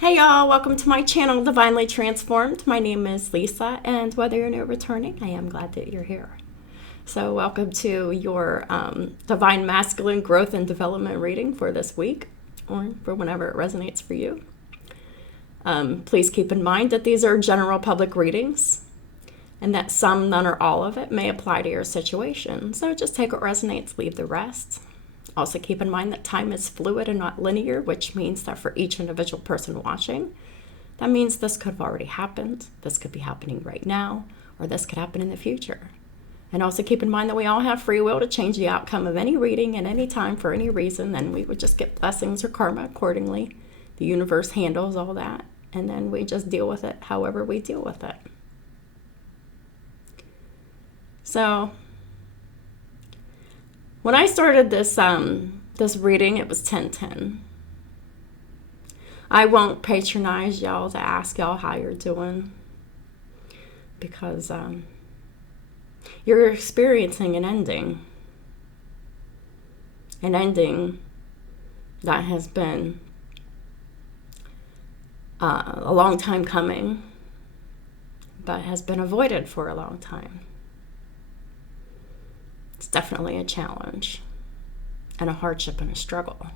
Hey y'all, welcome to my channel, Divinely Transformed. My name is Lisa, and whether you're new or returning, I am glad that you're here. So welcome to your Divine Masculine Growth and Development reading for this week, or for whenever it resonates for you. Please keep in mind that these are general public readings, and that some, none, or all of it may apply to your situation. So just take what resonates, leave the rest. Also keep in mind that time is fluid and not linear, which means that for each individual person watching, that means this could have already happened, this could be happening right now, or this could happen in the future. And also keep in mind that we all have free will to change the outcome of any reading at any time for any reason, then we would just get blessings or karma accordingly. The universe handles all that, and then we just deal with it however we deal with it. So, when I started this reading, it was 10:10. I won't patronize y'all to ask y'all how you're doing, because you're experiencing an ending that has been a long time coming, but has been avoided for a long time. It's definitely a challenge and a hardship and a struggle.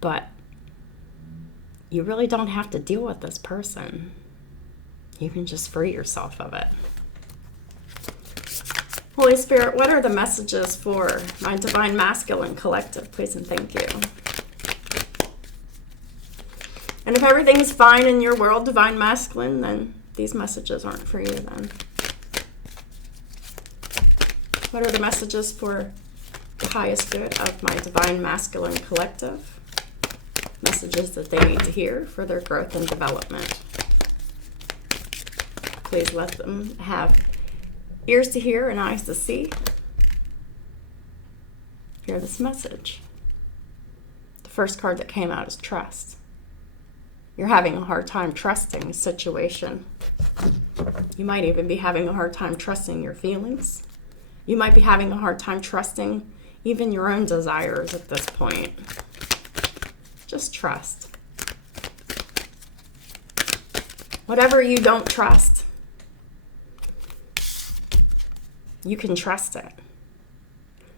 But you really don't have to deal with this person. You can just free yourself of it. Holy Spirit, what are the messages for my Divine Masculine Collective, please and thank you. And if everything's fine in your world, Divine Masculine, then these messages aren't for you then. What are the messages for the highest good of my Divine Masculine Collective? Messages that they need to hear for their growth and development. Please let them have ears to hear and eyes to see. Hear this message. The first card that came out is trust. You're having a hard time trusting a situation. You might even be having a hard time trusting your feelings. You might be having a hard time trusting even your own desires at this point. Just trust. Whatever you don't trust, you can trust it.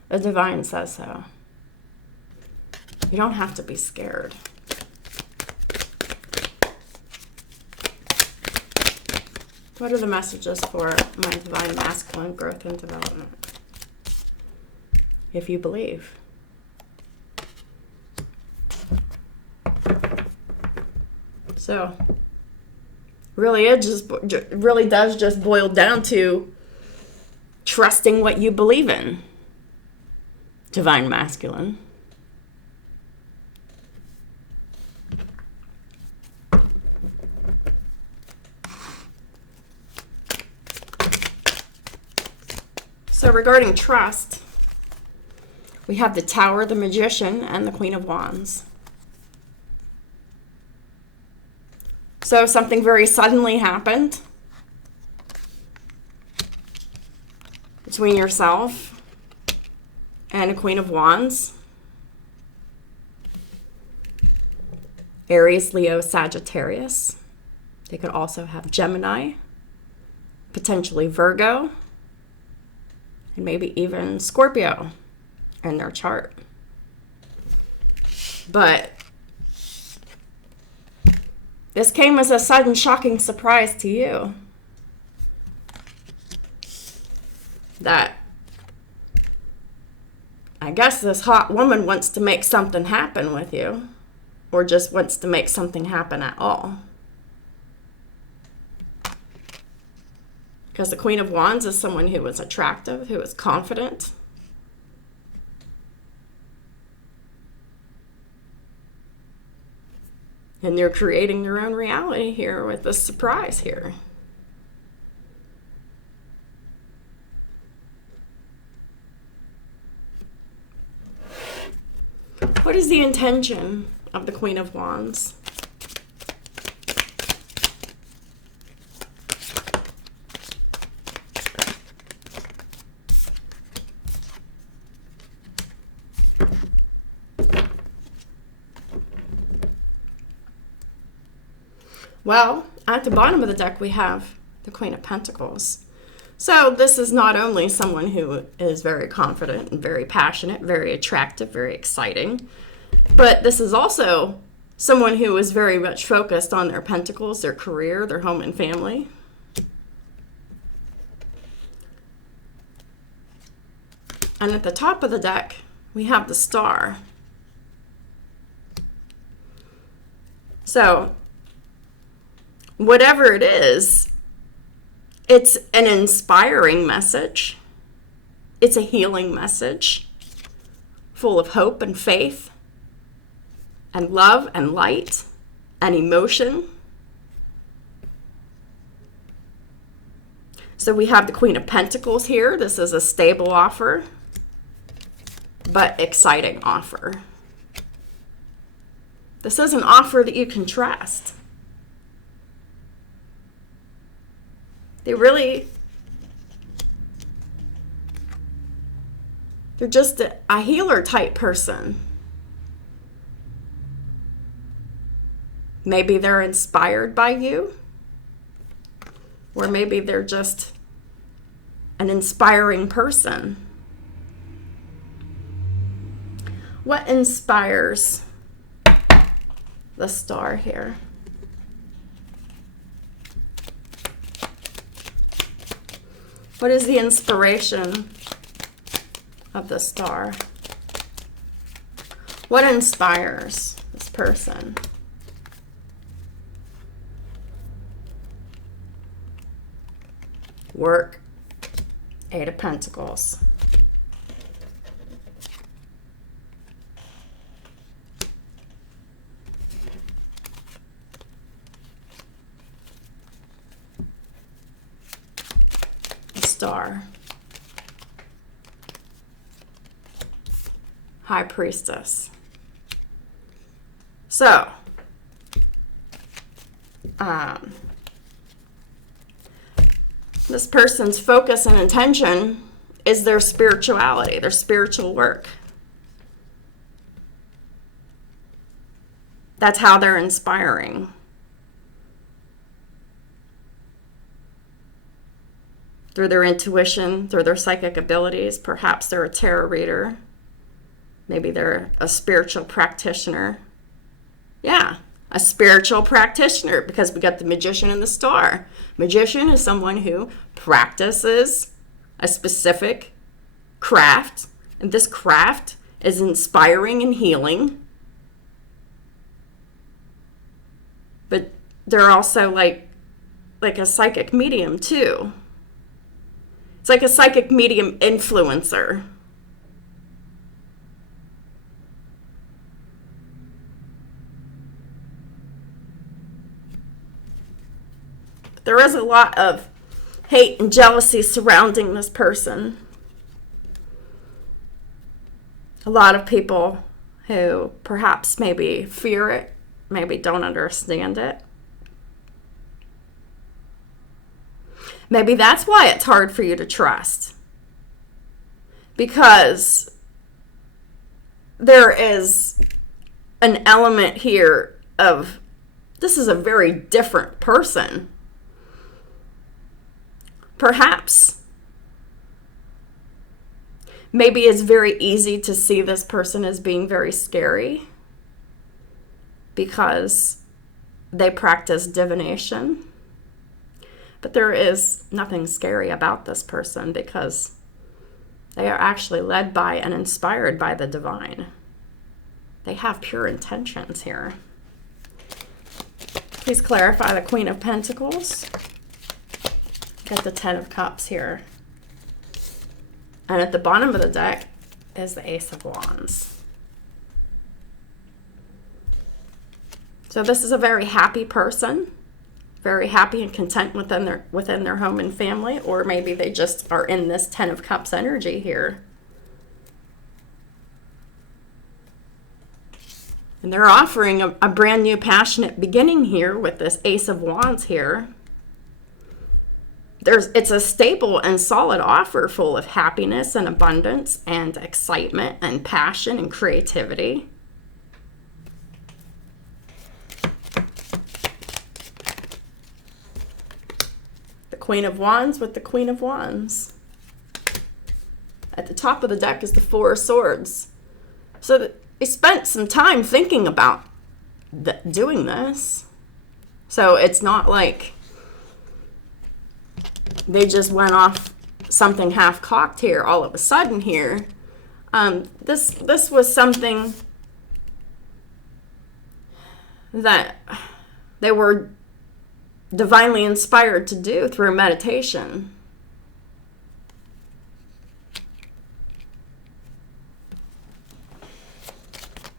The divine says so. You don't have to be scared. What are the messages for my Divine Masculine Growth and Development? If you believe. So, really does just boil down to trusting what you believe in, Divine Masculine. So regarding trust, we have the Tower, the Magician, and the Queen of Wands. So something very suddenly happened between yourself and a Queen of Wands. Aries, Leo, Sagittarius. They could also have Gemini, potentially Virgo, and maybe even Scorpio in their chart. But this came as a sudden, shocking surprise to you. That I guess this hot woman wants to make something happen with you, or just wants to make something happen at all. Because the Queen of Wands is someone who is attractive, who is confident. And they're creating their own reality here with this surprise here. What is the intention of the Queen of Wands? Well, at the bottom of the deck, we have the Queen of Pentacles. So this is not only someone who is very confident and very passionate, very attractive, very exciting, but this is also someone who is very much focused on their pentacles, their career, their home and family. And at the top of the deck, we have the Star. So whatever it is, it's an inspiring message. It's a healing message full of hope and faith and love and light and emotion. So we have the Queen of Pentacles here. This is a stable offer, but exciting offer. This is an offer that you can trust. They're just a healer type person. Maybe they're inspired by you, or maybe they're just an inspiring person. What inspires the Star here? What is the inspiration of the Star? What inspires this person? Work, Eight of Pentacles. Star. High Priestess. So, this person's focus and intention is their spirituality, their spiritual work. That's how they're inspiring. Through their intuition, through their psychic abilities. Perhaps they're a tarot reader. Maybe they're a spiritual practitioner. Yeah, a spiritual practitioner, because we got the Magician and the Star. Magician is someone who practices a specific craft, and this craft is inspiring and healing. But they're also like a psychic medium too. It's like a psychic medium influencer. There is a lot of hate and jealousy surrounding this person. A lot of people who perhaps maybe fear it, maybe don't understand it. Maybe that's why it's hard for you to trust. Because there is an element here of, this is a very different person. Perhaps. Maybe it's very easy to see this person as being very scary because they practice divination. But there is nothing scary about this person because they are actually led by and inspired by the divine. They have pure intentions here. Please clarify the Queen of Pentacles. Get the Ten of Cups here. And at the bottom of the deck is the Ace of Wands. So this is a very happy person. Very happy and content within their home and family, or maybe they just are in this Ten of Cups energy here. And they're offering a brand new passionate beginning here with this Ace of Wands here. It's a stable and solid offer full of happiness and abundance and excitement and passion and creativity. Queen of Wands with the Queen of Wands. At the top of the deck is the Four of Swords. So they spent some time thinking about doing this. So it's not like they just went off something half-cocked here all of a sudden here. This was something that they were divinely inspired to do through meditation.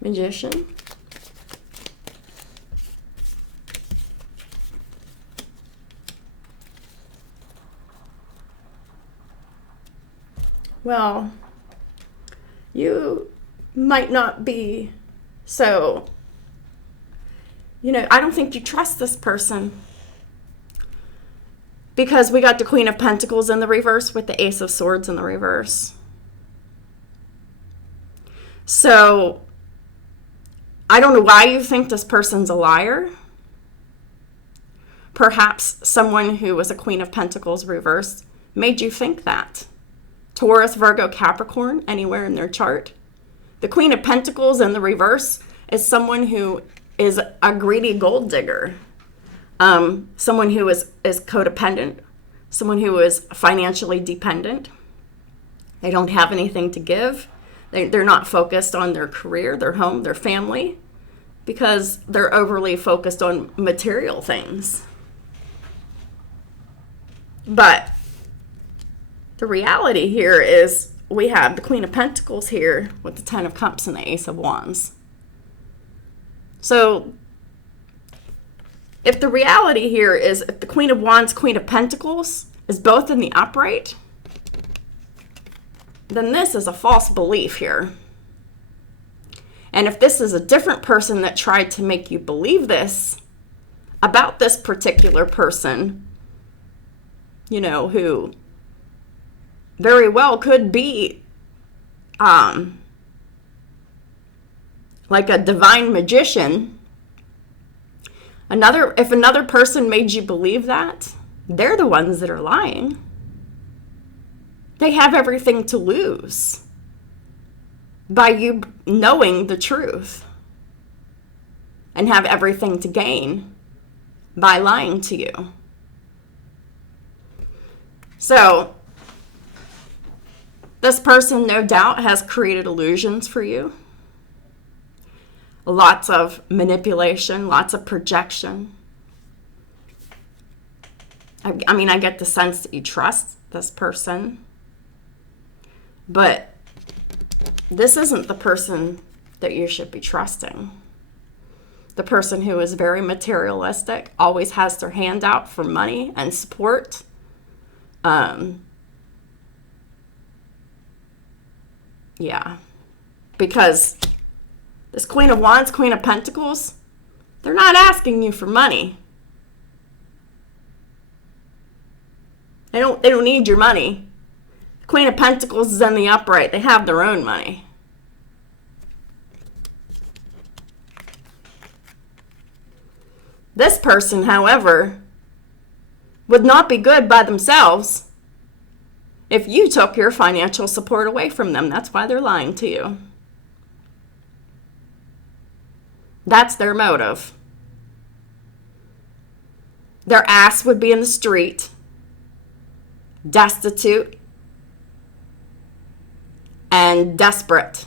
Magician. Well, you might not be so, I don't think you trust this person. Because we got the Queen of Pentacles in the reverse with the Ace of Swords in the reverse. So, I don't know why you think this person's a liar. Perhaps someone who was a Queen of Pentacles reverse made you think that. Taurus, Virgo, Capricorn, anywhere in their chart. The Queen of Pentacles in the reverse is someone who is a greedy gold digger. Someone who is codependent. Someone who is financially dependent. They don't have anything to give. They're not focused on their career, their home, their family, because they're overly focused on material things. But the reality here is we have the Queen of Pentacles here with the Ten of Cups and the Ace of Wands. So if the reality here is if the Queen of Wands, Queen of Pentacles is both in the upright, then this is a false belief here. And if this is a different person that tried to make you believe this about this particular person, who very well could be like a divine magician, if another person made you believe that, they're the ones that are lying. They have everything to lose by you knowing the truth, and have everything to gain by lying to you. So, this person, no doubt, has created illusions for you. Lots of manipulation, lots of projection. I get the sense that you trust this person. But this isn't the person that you should be trusting. The person who is very materialistic, always has their hand out for money and support. Because this Queen of Wands, Queen of Pentacles, they're not asking you for money. They don't need your money. The Queen of Pentacles is in the upright. They have their own money. This person, however, would not be good by themselves if you took your financial support away from them. That's why they're lying to you. That's their motive. Their ass would be in the street, destitute, and desperate.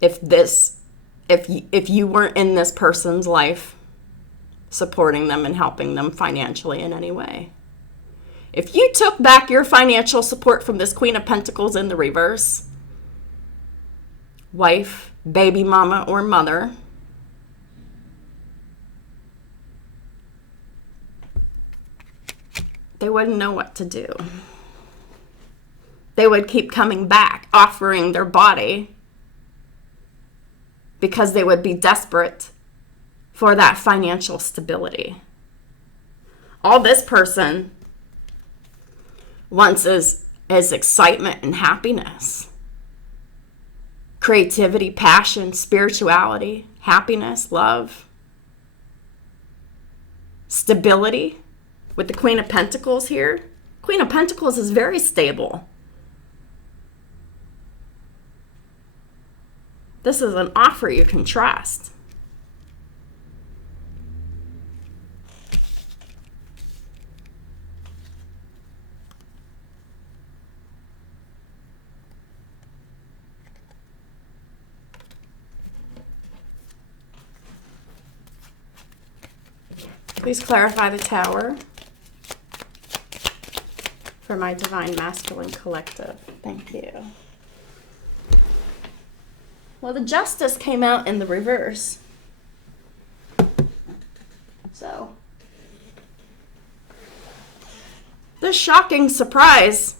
If you weren't in this person's life, supporting them and helping them financially in any way. If you took back your financial support from this Queen of Pentacles in the reverse, wife, baby mama, or mother, they wouldn't know what to do. They would keep coming back, offering their body, because they would be desperate for that financial stability. All this person wants is excitement and happiness. Creativity, passion, spirituality, happiness, love. stability with the Queen of Pentacles here. Queen of Pentacles is very stable. This is an offer you can trust. Please clarify the Tower for my Divine Masculine Collective. Thank you. Well, the Justice came out in the reverse. So, this shocking surprise,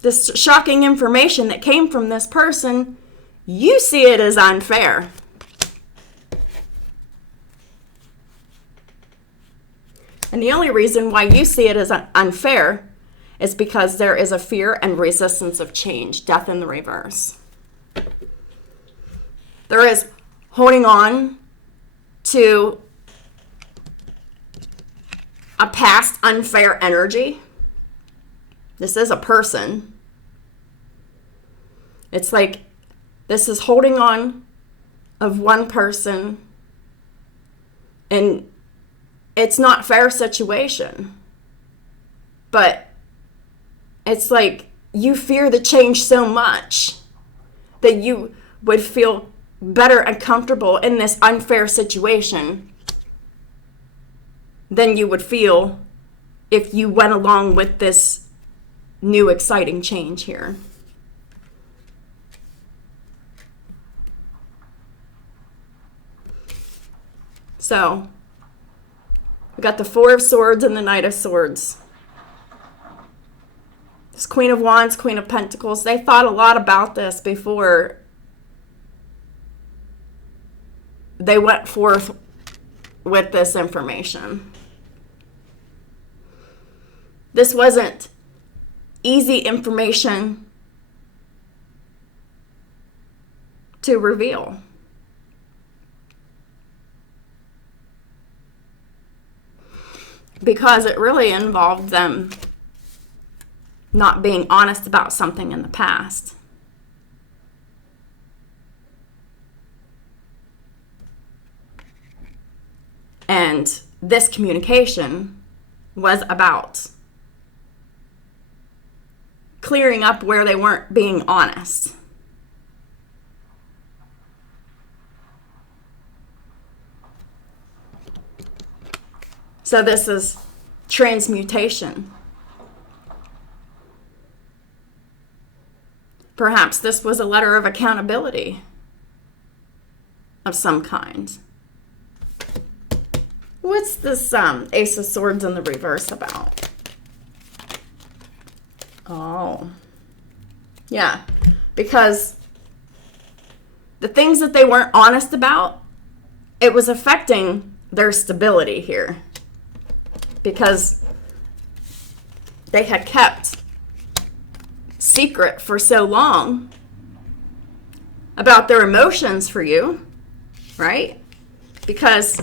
this shocking information that came from this person, you see it as unfair. And the only reason why you see it as unfair is because there is a fear and resistance of change, death in the reverse. There is holding on to a past unfair energy. This is a person. It's like this is holding on of one person, and it's not a fair situation. But it's like you fear the change so much that you would feel better and comfortable in this unfair situation than you would feel if you went along with this new exciting change here. So, we got the Four of Swords and the Knight of Swords. This Queen of Wands, Queen of Pentacles, they thought a lot about this before they went forth with this information. This wasn't easy information to reveal. Because it really involved them not being honest about something in the past. And this communication was about clearing up where they weren't being honest. So this is transmutation. Perhaps this was a letter of accountability of some kind. What's this Ace of Swords in the reverse about? Oh, yeah, because the things that they weren't honest about, it was affecting their stability here. Because they had kept secret for so long about their emotions for you, right? Because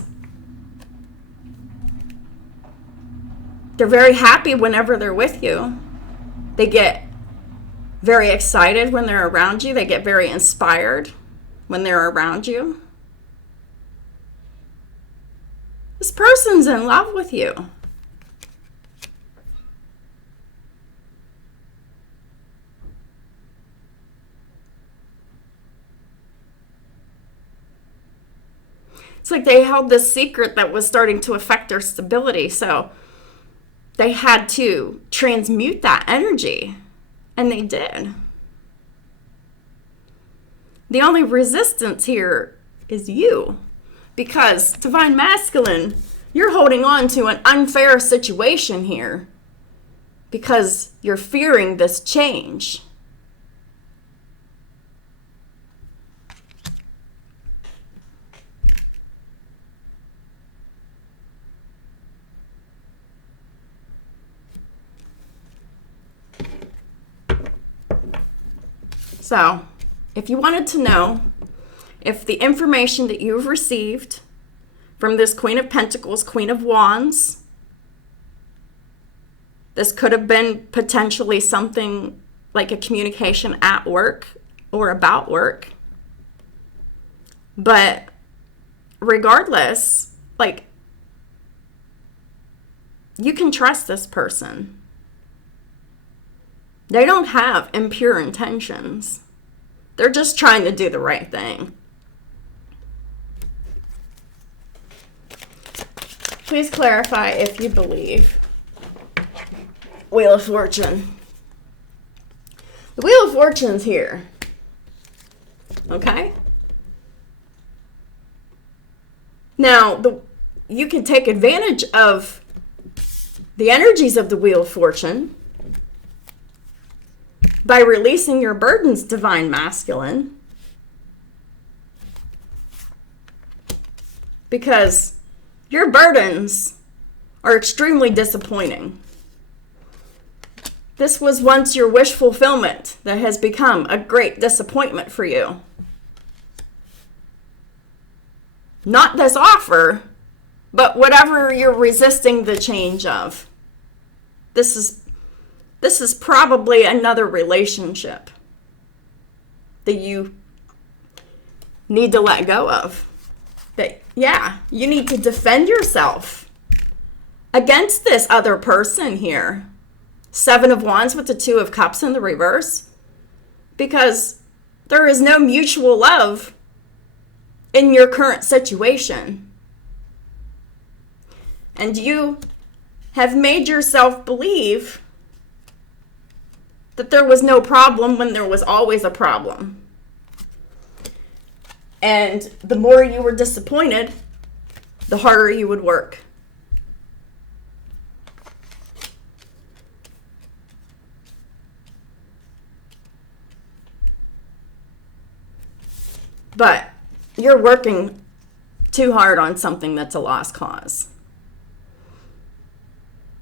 they're very happy whenever they're with you. They get very excited when they're around you. They get very inspired when they're around you. This person's in love with you. It's like they held this secret that was starting to affect their stability. So they had to transmute that energy. And they did. The only resistance here is you. Because, Divine Masculine, you're holding on to an unfair situation here. Because you're fearing this change. So, if you wanted to know if the information that you've received from this Queen of Pentacles, Queen of Wands. This could have been potentially something like a communication at work or about work. But regardless, like, you can trust this person. They don't have impure intentions. They're just trying to do the right thing. Please clarify if you believe. Wheel of Fortune. The Wheel of Fortune's here. Okay? Now, you can take advantage of the energies of the Wheel of Fortune by releasing your burdens, Divine Masculine. Because your burdens are extremely disappointing. This was once your wish fulfillment that has become a great disappointment for you. Not this offer, but whatever you're resisting the change of. This is probably another relationship that you need to let go of. That, yeah, you need to defend yourself against this other person here. 7 of Wands with the 2 of Cups in the reverse. Because there is no mutual love in your current situation. And you have made yourself believe that there was no problem when there was always a problem. And the more you were disappointed, the harder you would work. But you're working too hard on something that's a lost cause.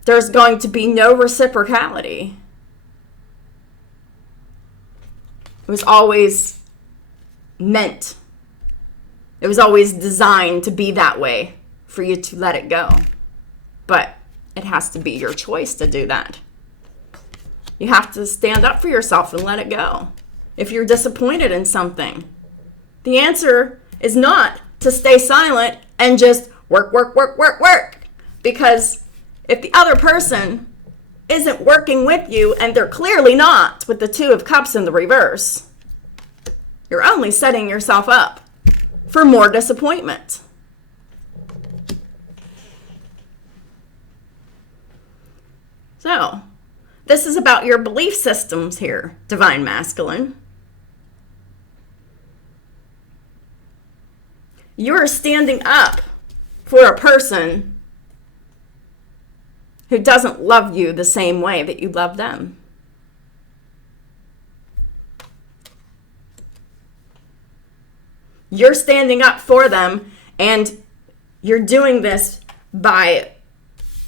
There's going to be no reciprocality. It was always meant. It was always designed to be that way for you to let it go. But it has to be your choice to do that. You have to stand up for yourself and let it go. If you're disappointed in something, the answer is not to stay silent and just work. Because if the other person isn't working with you, and they're clearly not with the 2 of Cups in the reverse, you're only setting yourself up for more disappointment. So, this is about your belief systems here, Divine Masculine. You're standing up for a person who doesn't love you the same way that you love them. You're standing up for them, and you're doing this by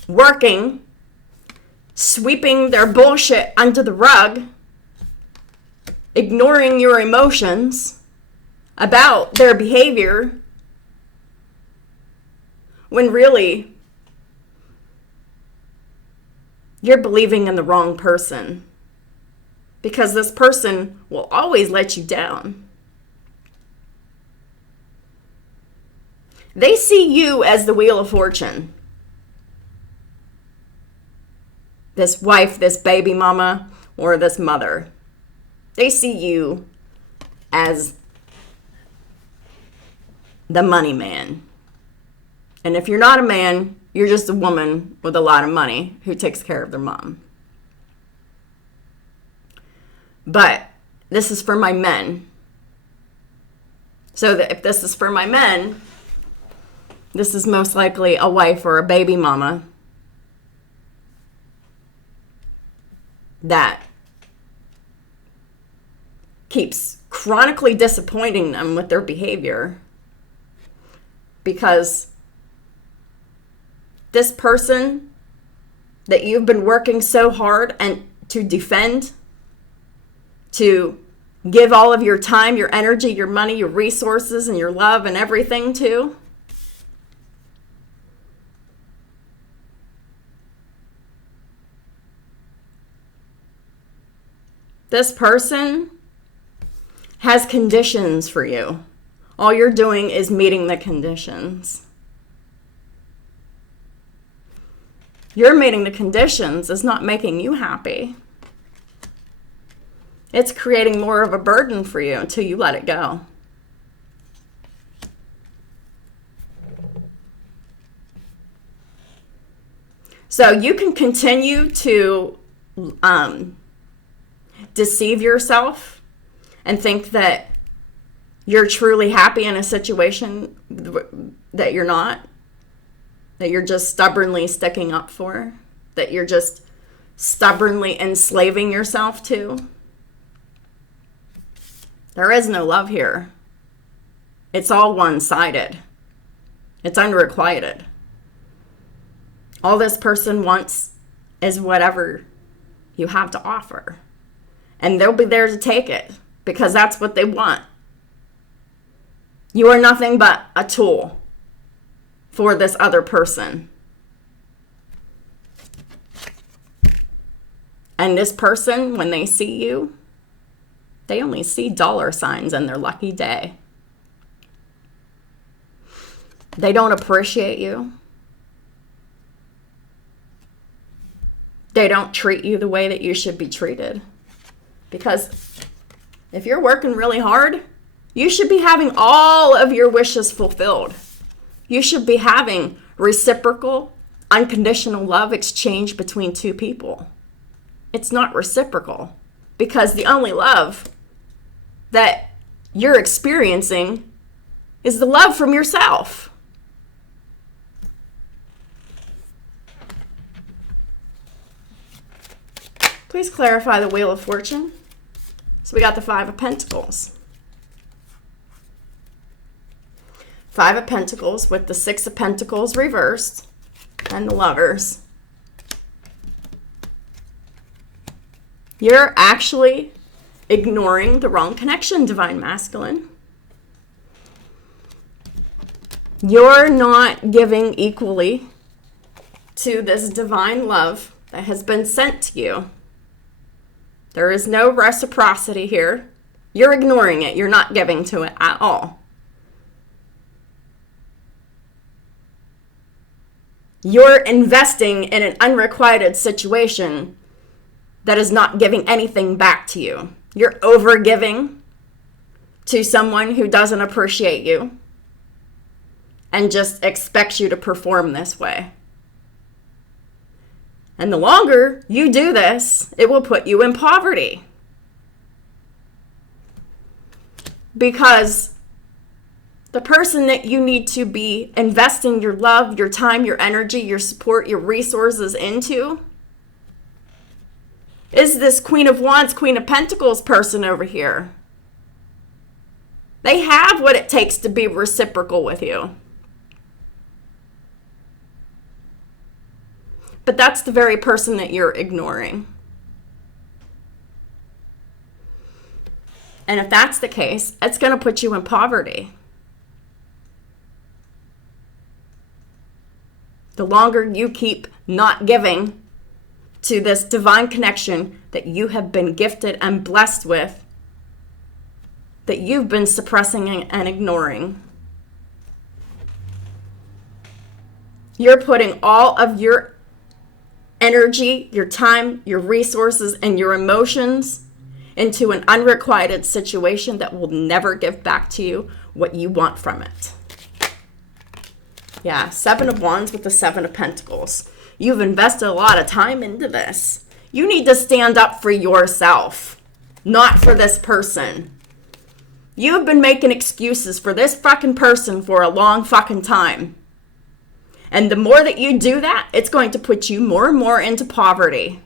working, sweeping their bullshit under the rug, ignoring your emotions about their behavior, when really you're believing in the wrong person, because this person will always let you down. They see you as the Wheel of Fortune. This wife, this baby mama, or this mother. They see you as the money man. And if you're not a man, you're just a woman with a lot of money who takes care of their mom. But this is for my men. So that if this is for my men, this is most likely a wife or a baby mama that keeps chronically disappointing them with their behavior, because this person that you've been working so hard and to defend, to give all of your time, your energy, your money, your resources, and your love and everything to, This person has conditions for you. All you're doing is meeting the conditions. You're meeting the conditions is not making you happy. It's creating more of a burden for you until you let it go. So you can continue to deceive yourself and think that you're truly happy in a situation that you're not, that you're just stubbornly sticking up for, that you're just stubbornly enslaving yourself to. There is no love here. It's all one-sided. It's unrequited. All this person wants is whatever you have to offer. And they'll be there to take it because that's what they want. You are nothing but a tool for this other person. And this person, when they see you, they only see dollar signs in their lucky day. They don't appreciate you. They don't treat you the way that you should be treated. Because if you're working really hard, you should be having all of your wishes fulfilled. You should be having reciprocal, unconditional love exchange between two people. It's not reciprocal because the only love that you're experiencing is the love from yourself. Please clarify the Wheel of Fortune. So we got the Five of Pentacles. Five of Pentacles with the Six of Pentacles reversed and the Lovers. You're actually ignoring the wrong connection, Divine Masculine. You're not giving equally to this divine love that has been sent to you. There is no reciprocity here. You're ignoring it. You're not giving to it at all. You're investing in an unrequited situation that is not giving anything back to you. You're overgiving to someone who doesn't appreciate you and just expects you to perform this way. And the longer you do this, it will put you in poverty. Because the person that you need to be investing your love, your time, your energy, your support, your resources into is this Queen of Wands, Queen of Pentacles person over here. They have what it takes to be reciprocal with you. But that's the very person that you're ignoring. And if that's the case, it's going to put you in poverty. The longer you keep not giving to this divine connection that you have been gifted and blessed with, that you've been suppressing and ignoring, you're putting all of your energy, your time, your resources, and your emotions into an unrequited situation that will never give back to you what you want from it. Yeah, Seven of Wands with the Seven of Pentacles. You've invested a lot of time into this. You need to stand up for yourself, not for this person. You've been making excuses for this fucking person for a long fucking time. And the more that you do that, it's going to put you more and more into poverty.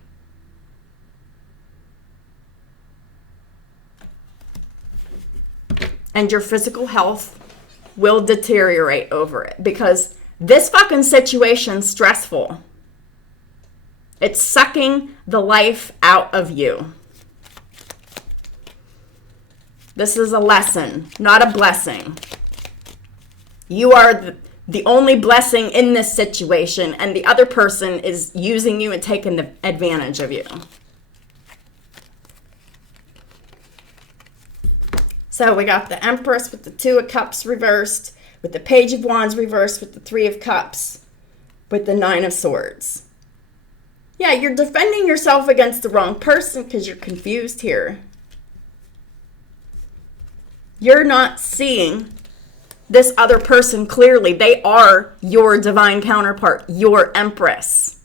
And your physical health will deteriorate over it because this fucking situation's stressful. It's sucking the life out of you. This is a lesson, not a blessing. You are the only blessing in this situation, and the other person is using you and taking the advantage of you. So we got the Empress with the Two of Cups reversed, with the Page of Wands reversed, with the Three of Cups, with the Nine of Swords. Yeah, you're defending yourself against the wrong person because you're confused here. You're not seeing this other person clearly. They are your divine counterpart, your Empress,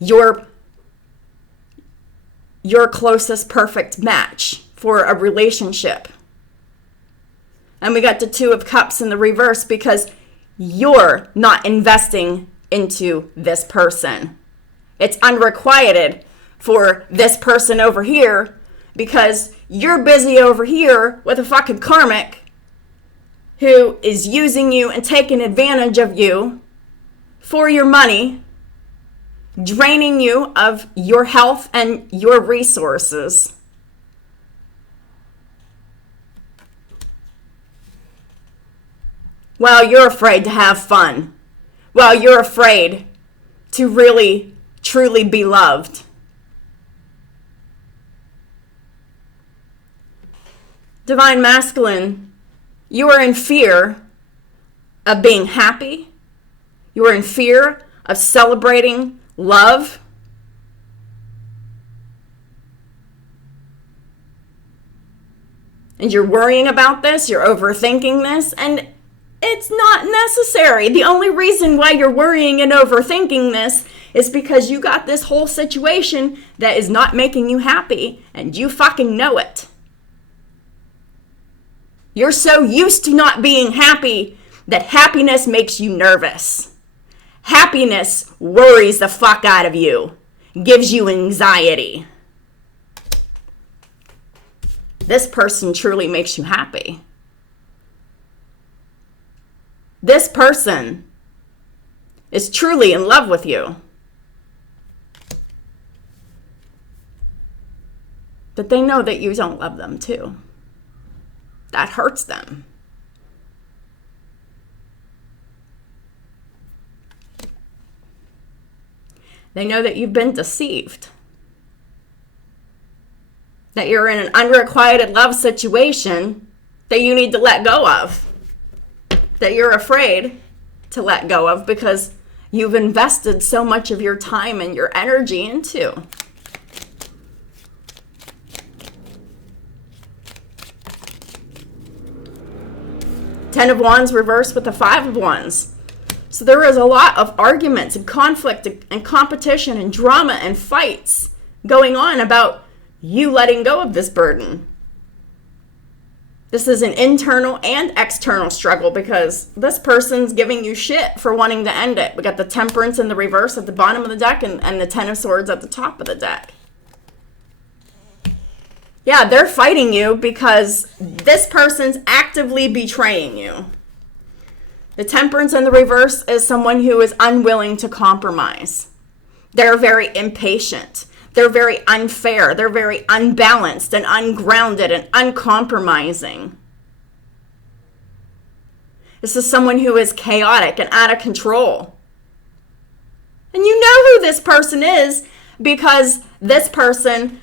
your closest perfect match for a relationship. And we got the Two of Cups in the reverse because you're not investing into this person. It's unrequited for this person over here because you're busy over here with a fucking karmic who is using you and taking advantage of you for your money, draining you of your health and your resources. While you're afraid to have fun. While you're afraid to really, truly be loved. Divine Masculine, you are in fear of being happy. You are in fear of celebrating love. And you're worrying about this, you're overthinking this, and it's not necessary. The only reason why you're worrying and overthinking this is because you got this whole situation that is not making you happy, and you fucking know it. You're so used to not being happy that happiness makes you nervous. Happiness worries the fuck out of you, gives you anxiety. This person truly makes you happy. This person is truly in love with you. But they know that you don't love them too. That hurts them. They know that you've been deceived. That you're in an unrequited love situation that you need to let go of. That you're afraid to let go of because you've invested so much of your time and your energy into. Ten of Wands reversed with the Five of Wands. So there is a lot of arguments and conflict and competition and drama and fights going on about you letting go of this burden. This is an internal and external struggle because this person's giving you shit for wanting to end it. We got the Temperance in the reverse at the bottom of the deck and the Ten of Swords at the top of the deck. Yeah, they're fighting you because this person's actively betraying you. The Temperance in the reverse is someone who is unwilling to compromise. They're very impatient. They're very unfair. They're very unbalanced and ungrounded and uncompromising. This is someone who is chaotic and out of control. And you know who this person is because this person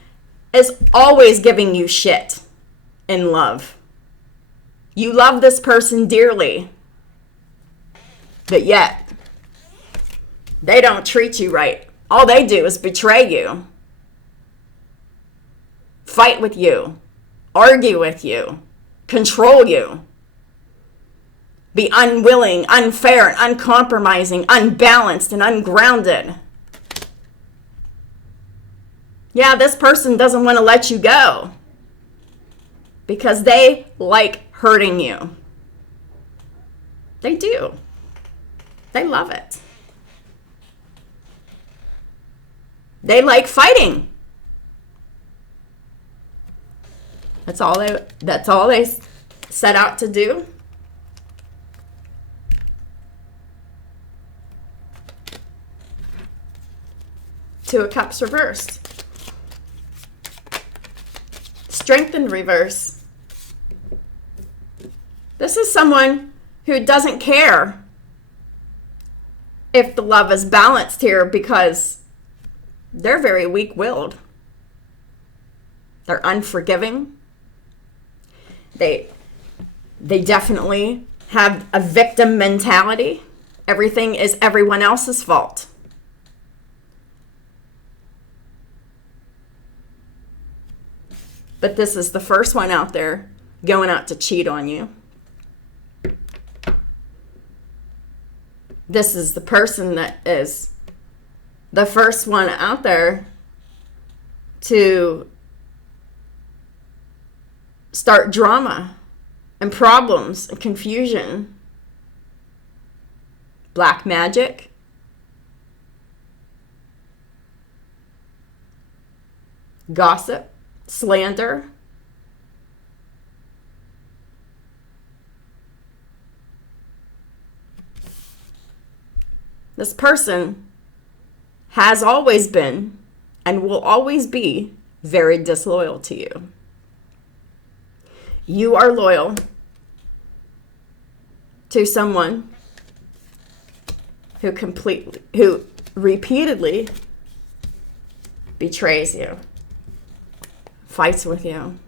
is always giving you shit in love. You love this person dearly, but yet they don't treat you right. All they do is betray you, fight with you, argue with you, control you, be unwilling, unfair, and uncompromising, unbalanced, and ungrounded. Yeah, this person doesn't want to let you go because they like hurting you. They do. They love it. They like fighting. That's all they set out to do. Two of Cups reversed. Strength in reverse. This is someone who doesn't care if the love is balanced here because they're very weak-willed. They're unforgiving. They definitely have a victim mentality. Everything is everyone else's fault. But this is the first one out there going out to cheat on you. This is the person that is the first one out there to start drama and problems and confusion. Black magic. Gossip. Slander. This person has always been and will always be very disloyal to you. You are loyal to someone who repeatedly betrays you, fights with you.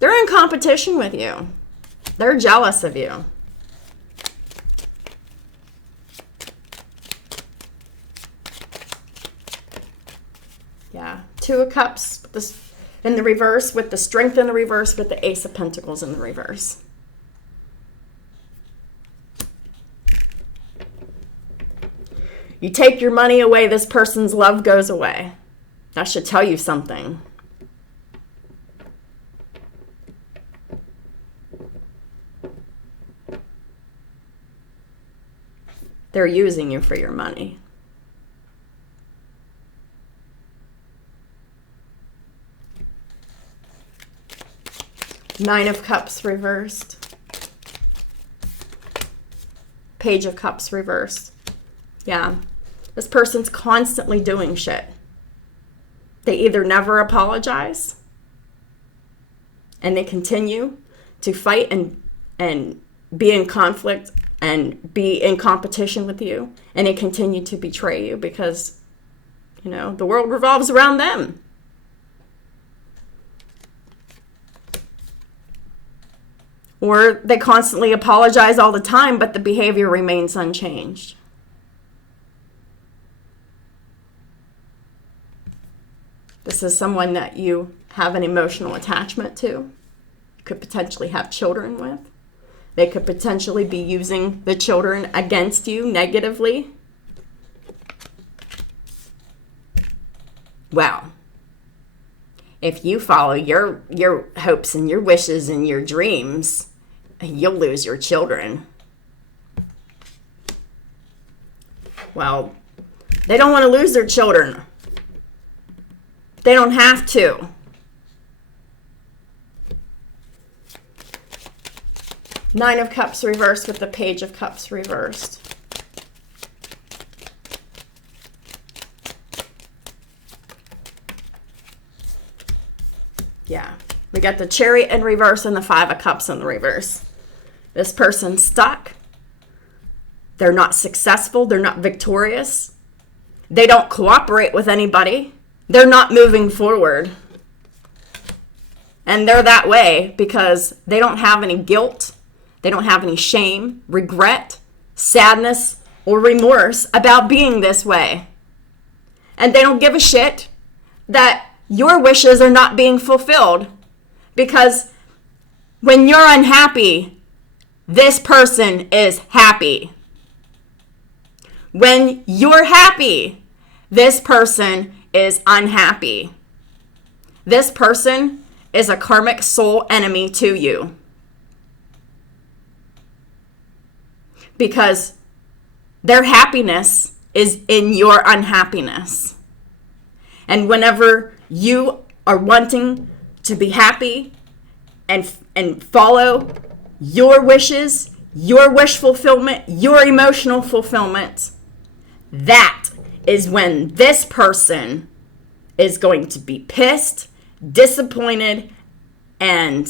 They're in competition with you. They're jealous of you. Yeah, Two of Cups in the reverse, with the Strength in the reverse, with the Ace of Pentacles in the reverse. You take your money away, this person's love goes away. That should tell you something. They're using you for your money. Nine of Cups reversed. Page of Cups reversed. Yeah. This person's constantly doing shit. They either never apologize and they continue to fight and be in conflict and be in competition with you, and they continue to betray you because, you know, the world revolves around them. Or they constantly apologize all the time, but the behavior remains unchanged. This is someone that you have an emotional attachment to. You could potentially have children with. They could potentially be using the children against you negatively. Well, if you follow your hopes and your wishes and your dreams, you'll lose your children. Well, they don't want to lose their children. They don't have to. Nine of Cups reversed with the Page of Cups reversed. Yeah. We got the Chariot in reverse and the Five of Cups in the reverse. This person's stuck. They're not successful. They're not victorious. They don't cooperate with anybody. They're not moving forward. And they're that way because they don't have any guilt. They don't have any shame, regret, sadness, or remorse about being this way. And they don't give a shit that your wishes are not being fulfilled, because when you're unhappy, this person is happy. When you're happy, this person is unhappy. This person is a karmic soul enemy to you, because their happiness is in your unhappiness. And whenever you are wanting to be happy and follow your wishes, your wish fulfillment, your emotional fulfillment, that is when this person is going to be pissed, disappointed, and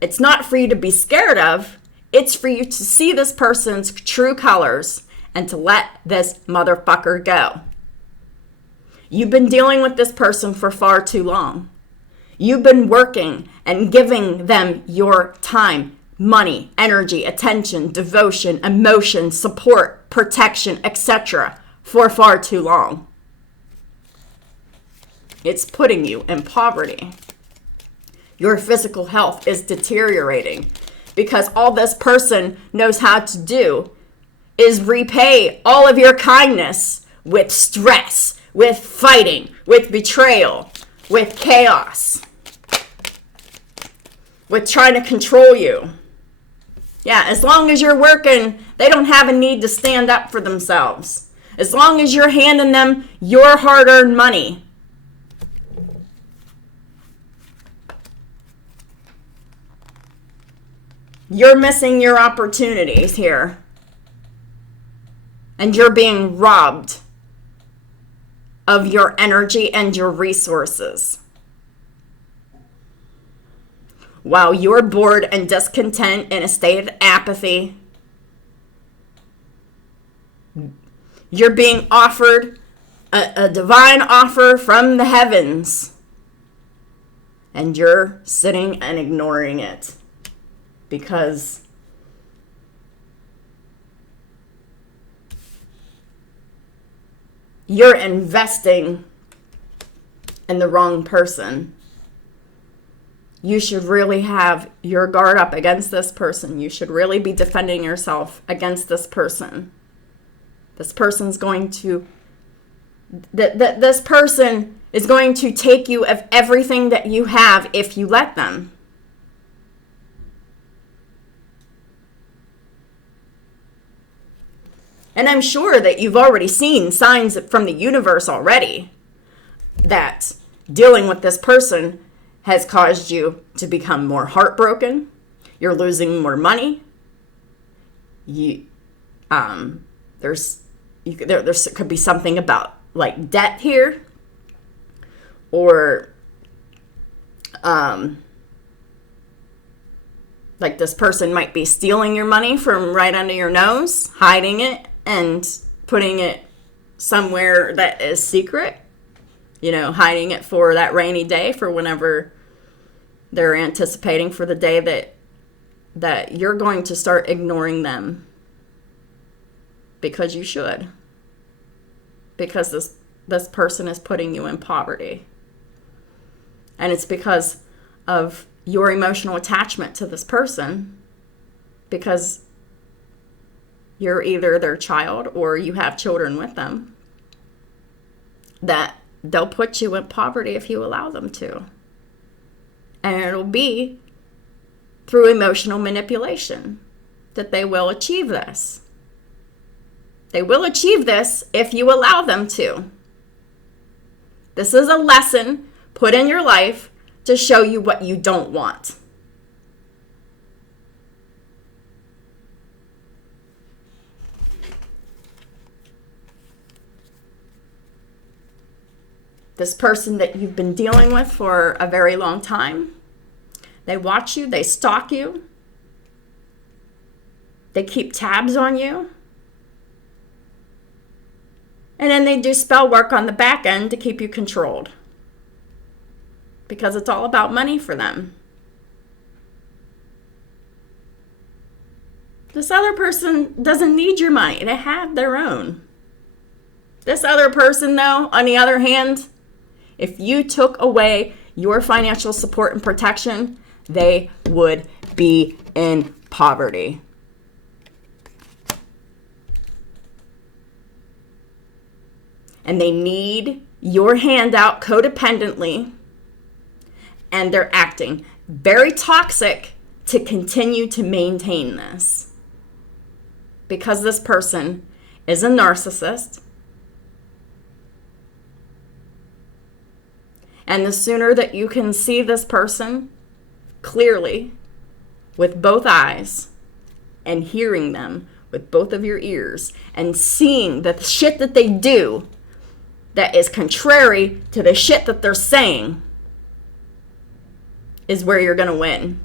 it's not for you to be scared of. It's for you to see this person's true colors and to let this motherfucker go. You've been dealing with this person for far too long. You've been working and giving them your time, money, energy, attention, devotion, emotion, support, protection, etc. for far too long. It's putting you in poverty. Your physical health is deteriorating because all this person knows how to do is repay all of your kindness with stress, with fighting, with betrayal, with chaos, with trying to control you. Yeah, as long as you're working, they don't have a need to stand up for themselves. As long as you're handing them your hard-earned money. You're missing your opportunities here. And you're being robbed of your energy and your resources. While you're bored and discontent in a state of apathy, you're being offered a divine offer from the heavens. And you're sitting and ignoring it. Because you're investing in the wrong person. You should really have your guard up against this person. You should really be defending yourself against this person. This person's going to, this person is going to take you of everything that you have if you let them. And I'm sure that you've already seen signs from the universe already that dealing with this person has caused you to become more heartbroken. You're losing more money. There could be something about like debt here, or like this person might be stealing your money from right under your nose, hiding it and putting it somewhere that is secret, hiding it for that rainy day, for whenever they're anticipating for the day that you're going to start ignoring them. Because you should. Because this person is putting you in poverty. And it's because of your emotional attachment to this person. Because you're either their child or you have children with them, that they'll put you in poverty if you allow them to. And it'll be through emotional manipulation that they will achieve this. They will achieve this if you allow them to. This is a lesson put in your life to show you what you don't want. This person that you've been dealing with for a very long time, they watch you, they stalk you, they keep tabs on you, and then they do spell work on the back end to keep you controlled. Because it's all about money for them. This other person doesn't need your money. They have their own. This other person, though, on the other hand, if you took away your financial support and protection, they would be in poverty. And they need your handout codependently, and they're acting very toxic to continue to maintain this. Because this person is a narcissist. And the sooner that you can see this person clearly with both eyes and hearing them with both of your ears and seeing the shit that they do that is contrary to the shit that they're saying is where you're going to win.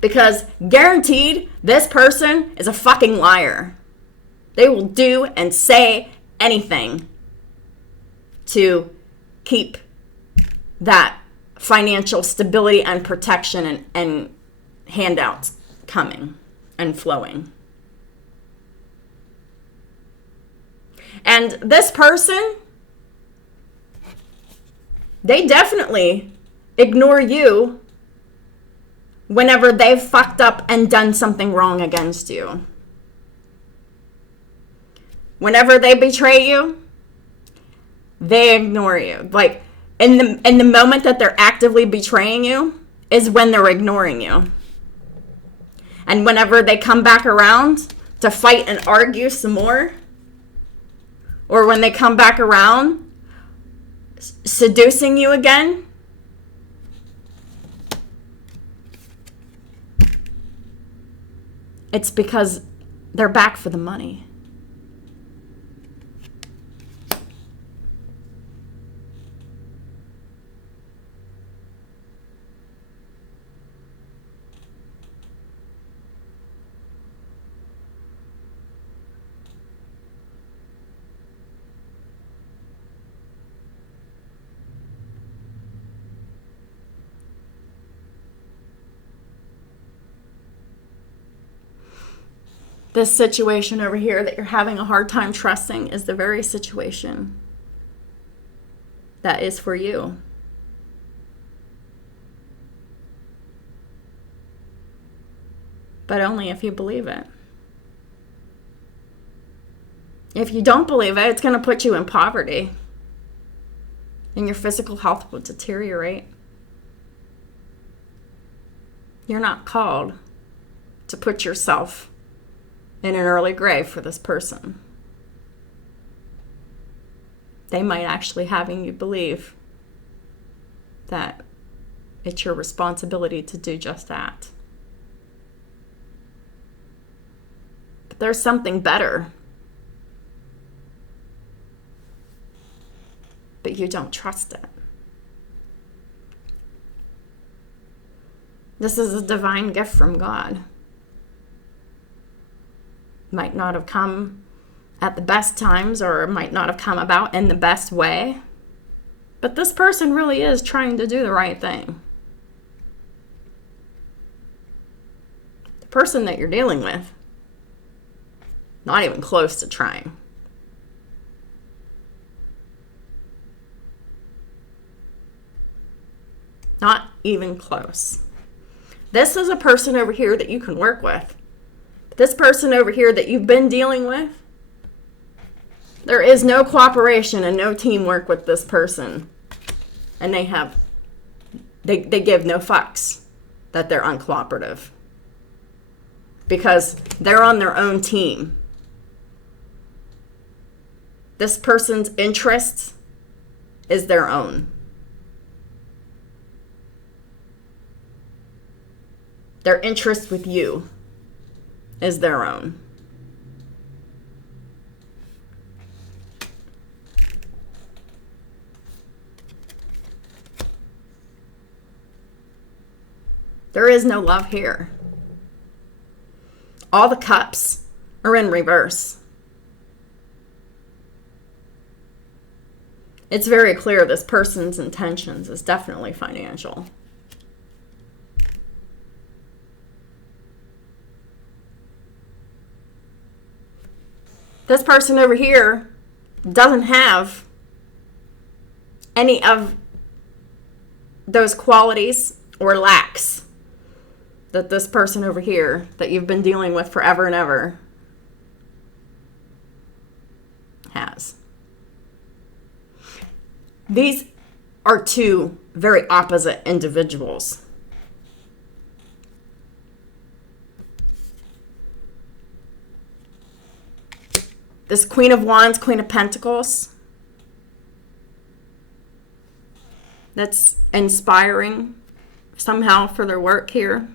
Because guaranteed, this person is a fucking liar. They will do and say anything to keep that financial stability and protection and handouts coming and flowing. And this person, they definitely ignore you whenever they've fucked up and done something wrong against you. Whenever they betray you, they ignore you. Like, in the moment that they're actively betraying you is when they're ignoring you. And whenever they come back around to fight and argue some more, or when they come back around seducing you again, it's because they're back for the money. This situation over here that you're having a hard time trusting is the very situation that is for you. But only if you believe it. If you don't believe it, it's going to put you in poverty. And your physical health will deteriorate. You're not called to put yourself in an early grave for this person. They might actually having you believe that it's your responsibility to do just that. But there's something better. But you don't trust it. This is a divine gift from God. Might not have come at the best times, or might not have come about in the best way. But this person really is trying to do the right thing. The person that you're dealing with, not even close to trying. Not even close. This is a person over here that you can work with. This person over here that you've been dealing with, there is no cooperation and no teamwork with this person. And they give no fucks that they're uncooperative. Because they're on their own team. This person's interest is their own. Their interest with you is their own. There is no love here. All the cups are in reverse. It's very clear this person's intentions is definitely financial. This person over here doesn't have any of those qualities or lacks that this person over here that you've been dealing with forever and ever has. These are two very opposite individuals. This Queen of Wands, Queen of Pentacles, that's inspiring somehow for their work here.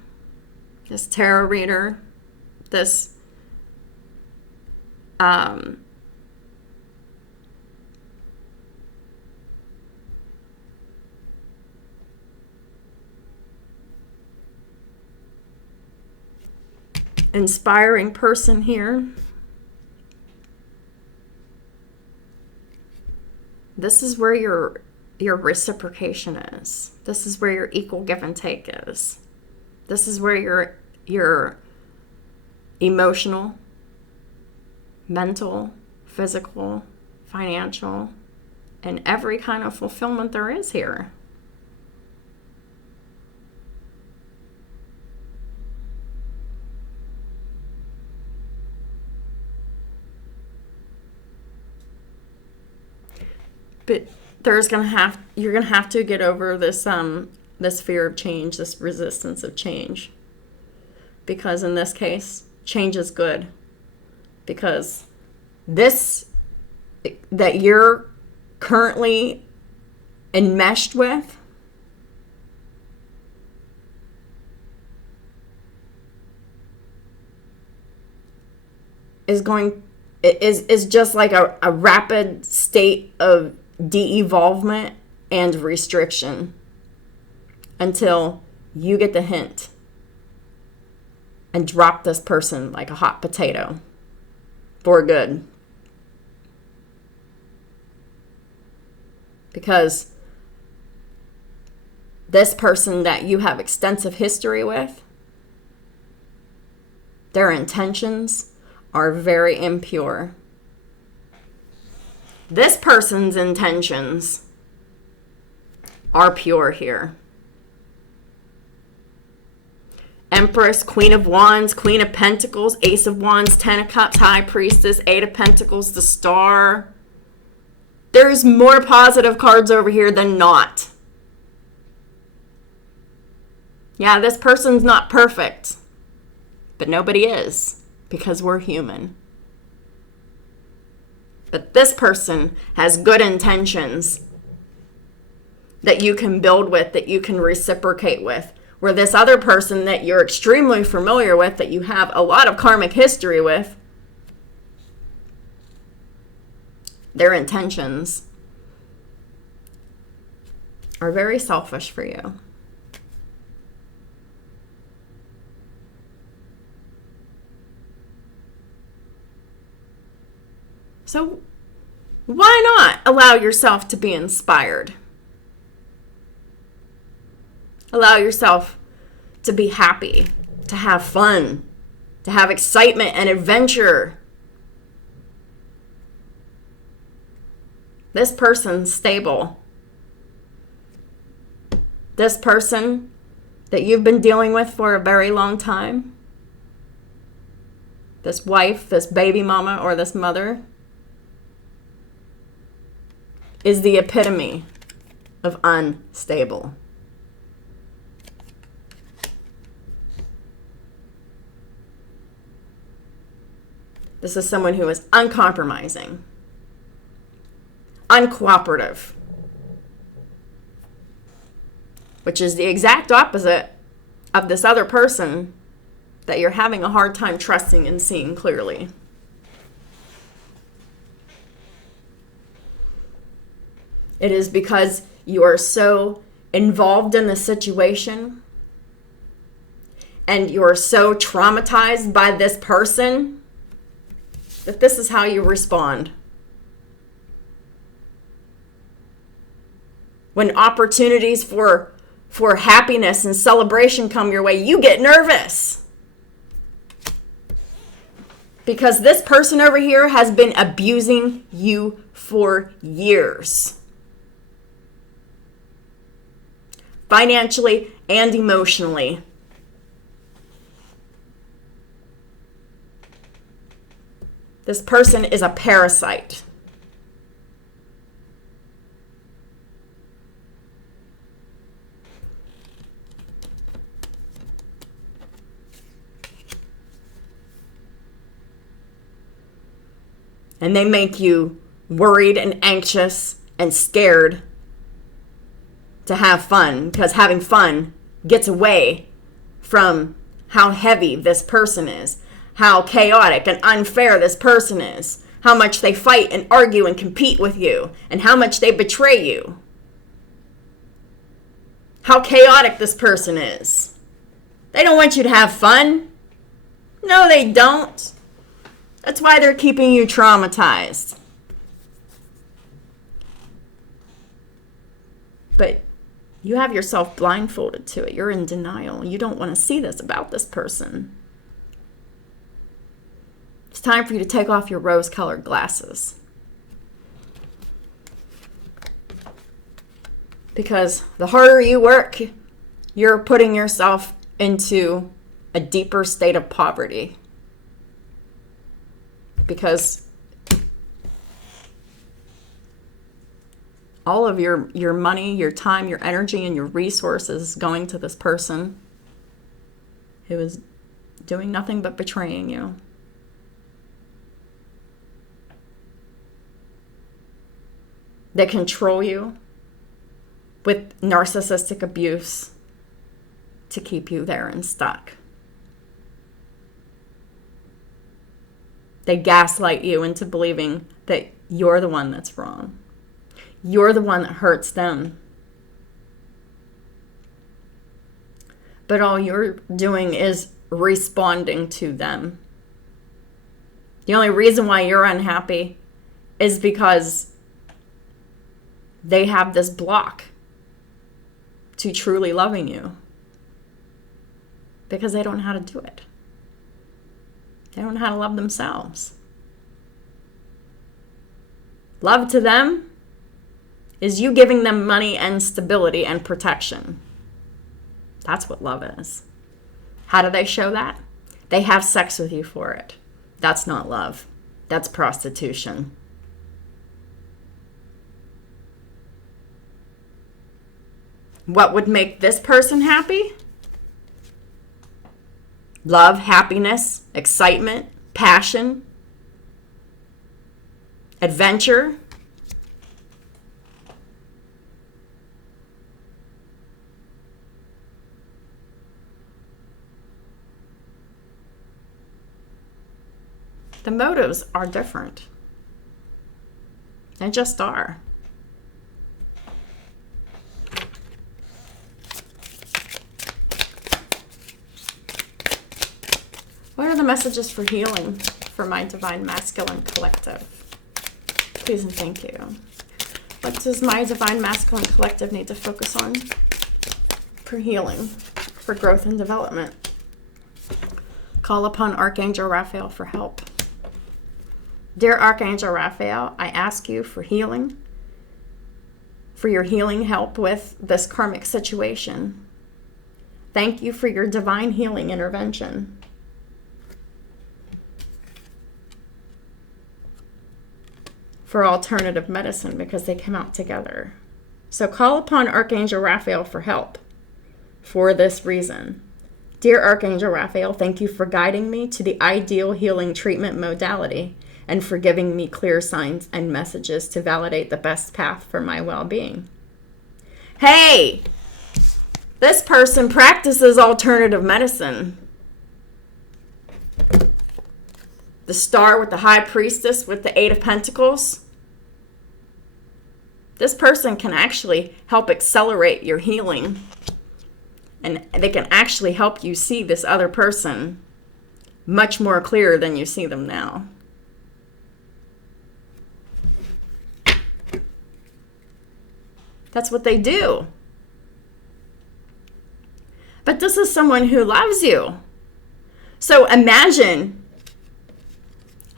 This tarot reader, this inspiring person here. This is where you're your reciprocation is. This is where your equal give and take is. This is where your emotional, mental, physical, financial, and every kind of fulfillment there is here. But you're gonna have to get over this this fear of change, this resistance of change. Because in this case, change is good. Because this that you're currently enmeshed with is just like a rapid state of de-evolvement and restriction until you get the hint and drop this person like a hot potato for good. Because this person that you have extensive history with, their intentions are very impure. This person's intentions are pure here. Empress, Queen of Wands, Queen of Pentacles, Ace of Wands, Ten of Cups, High Priestess, Eight of Pentacles, the Star. There's more positive cards over here than not. Yeah, this person's not perfect, but nobody is, because we're human. But this person has good intentions that you can build with, that you can reciprocate with. Where this other person that you're extremely familiar with, that you have a lot of karmic history with, their intentions are very selfish for you. So why not allow yourself to be inspired? Allow yourself to be happy, to have fun, to have excitement and adventure. This person's stable. This person that you've been dealing with for a very long time, this wife, this baby mama, or this mother, is the epitome of unstable. This is someone who is uncompromising, uncooperative, which is the exact opposite of this other person that you're having a hard time trusting and seeing clearly. It is because you are so involved in the situation and you're so traumatized by this person that this is how you respond. When opportunities for happiness and celebration come your way, you get nervous. Because this person over here has been abusing you for years. Financially and emotionally. This person is a parasite. And they make you worried and anxious and scared to have fun, because having fun gets away from how heavy this person is, how chaotic and unfair this person is, how much they fight and argue and compete with you, and how much they betray you. How chaotic this person is. They don't want you to have fun. No, they don't. That's why they're keeping you traumatized. But you have yourself blindfolded to it. You're in denial. You don't want to see this about this person. It's time for you to take off your rose-colored glasses. Because the harder you work, you're putting yourself into a deeper state of poverty. Because all of your money, your time, your energy, and your resources going to this person who is doing nothing but betraying you. They control you with narcissistic abuse to keep you there and stuck. They gaslight you into believing that you're the one that's wrong. You're the one that hurts them. But all you're doing is responding to them. The only reason why you're unhappy is because they have this block to truly loving you. Because they don't know how to do it. They don't know how to love themselves. Love to them is you giving them money and stability and protection. That's what love is. How do they show that? They have sex with you for it. That's not love. That's prostitution. What would make this person happy? Love, happiness, excitement, passion, adventure. The motives are different. They just are. What are the messages for healing for my Divine Masculine Collective? Please and thank you. What does my Divine Masculine Collective need to focus on for healing, for growth and development? Call upon Archangel Raphael for help. Dear Archangel Raphael, I ask you for healing, for your healing help with this karmic situation. Thank you for your divine healing intervention. For alternative medicine, because they come out together. So call upon Archangel Raphael for help for this reason. Dear Archangel Raphael, thank you for guiding me to the ideal healing treatment modality and for giving me clear signs and messages to validate the best path for my well-being. Hey, this person practices alternative medicine. The star with the High Priestess with the Eight of Pentacles. This person can actually help accelerate your healing. And they can actually help you see this other person much more clear than you see them now. That's what they do. But this is someone who loves you. So imagine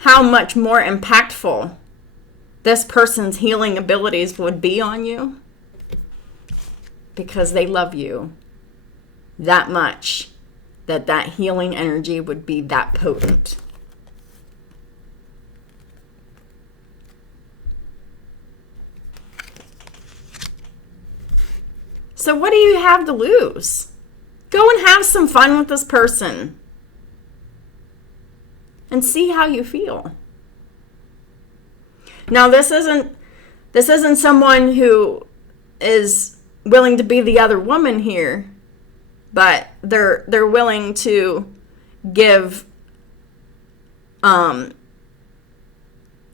how much more impactful this person's healing abilities would be on you, because they love you that much that healing energy would be that potent. So what do you have to lose? Go and have some fun with this person and see how you feel. Now, this isn't someone who is willing to be the other woman here, but they're willing to give a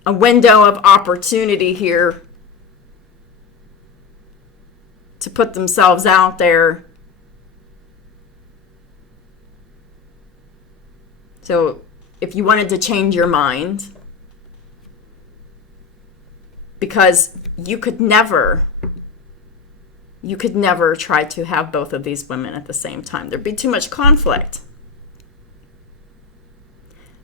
window of opportunity here to put themselves out there. So if you wanted to change your mind, because you could never you could never try to have both of these women at the same time. There'd be too much conflict.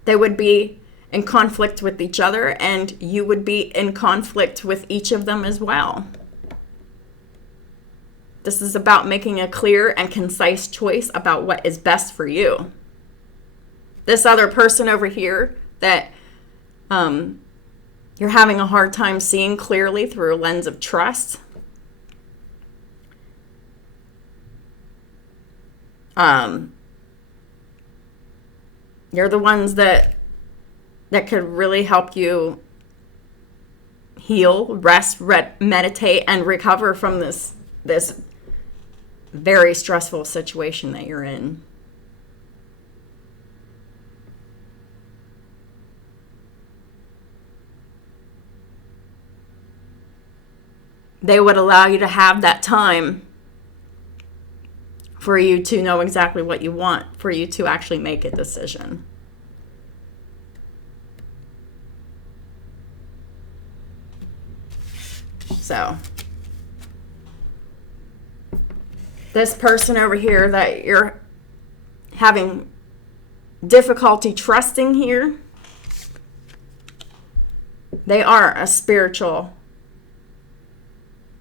They would be in conflict with each other, and you would be in conflict with each of them as well. This is about making a clear and concise choice about what is best for you. This other person over here that you're having a hard time seeing clearly through a lens of trust, you're the ones that could really help you heal, rest, meditate, and recover from this very stressful situation that you're in. They would allow you to have that time for you to know exactly what you want, for you to actually make a decision. So, this person over here that you're having difficulty trusting here, they are a spiritual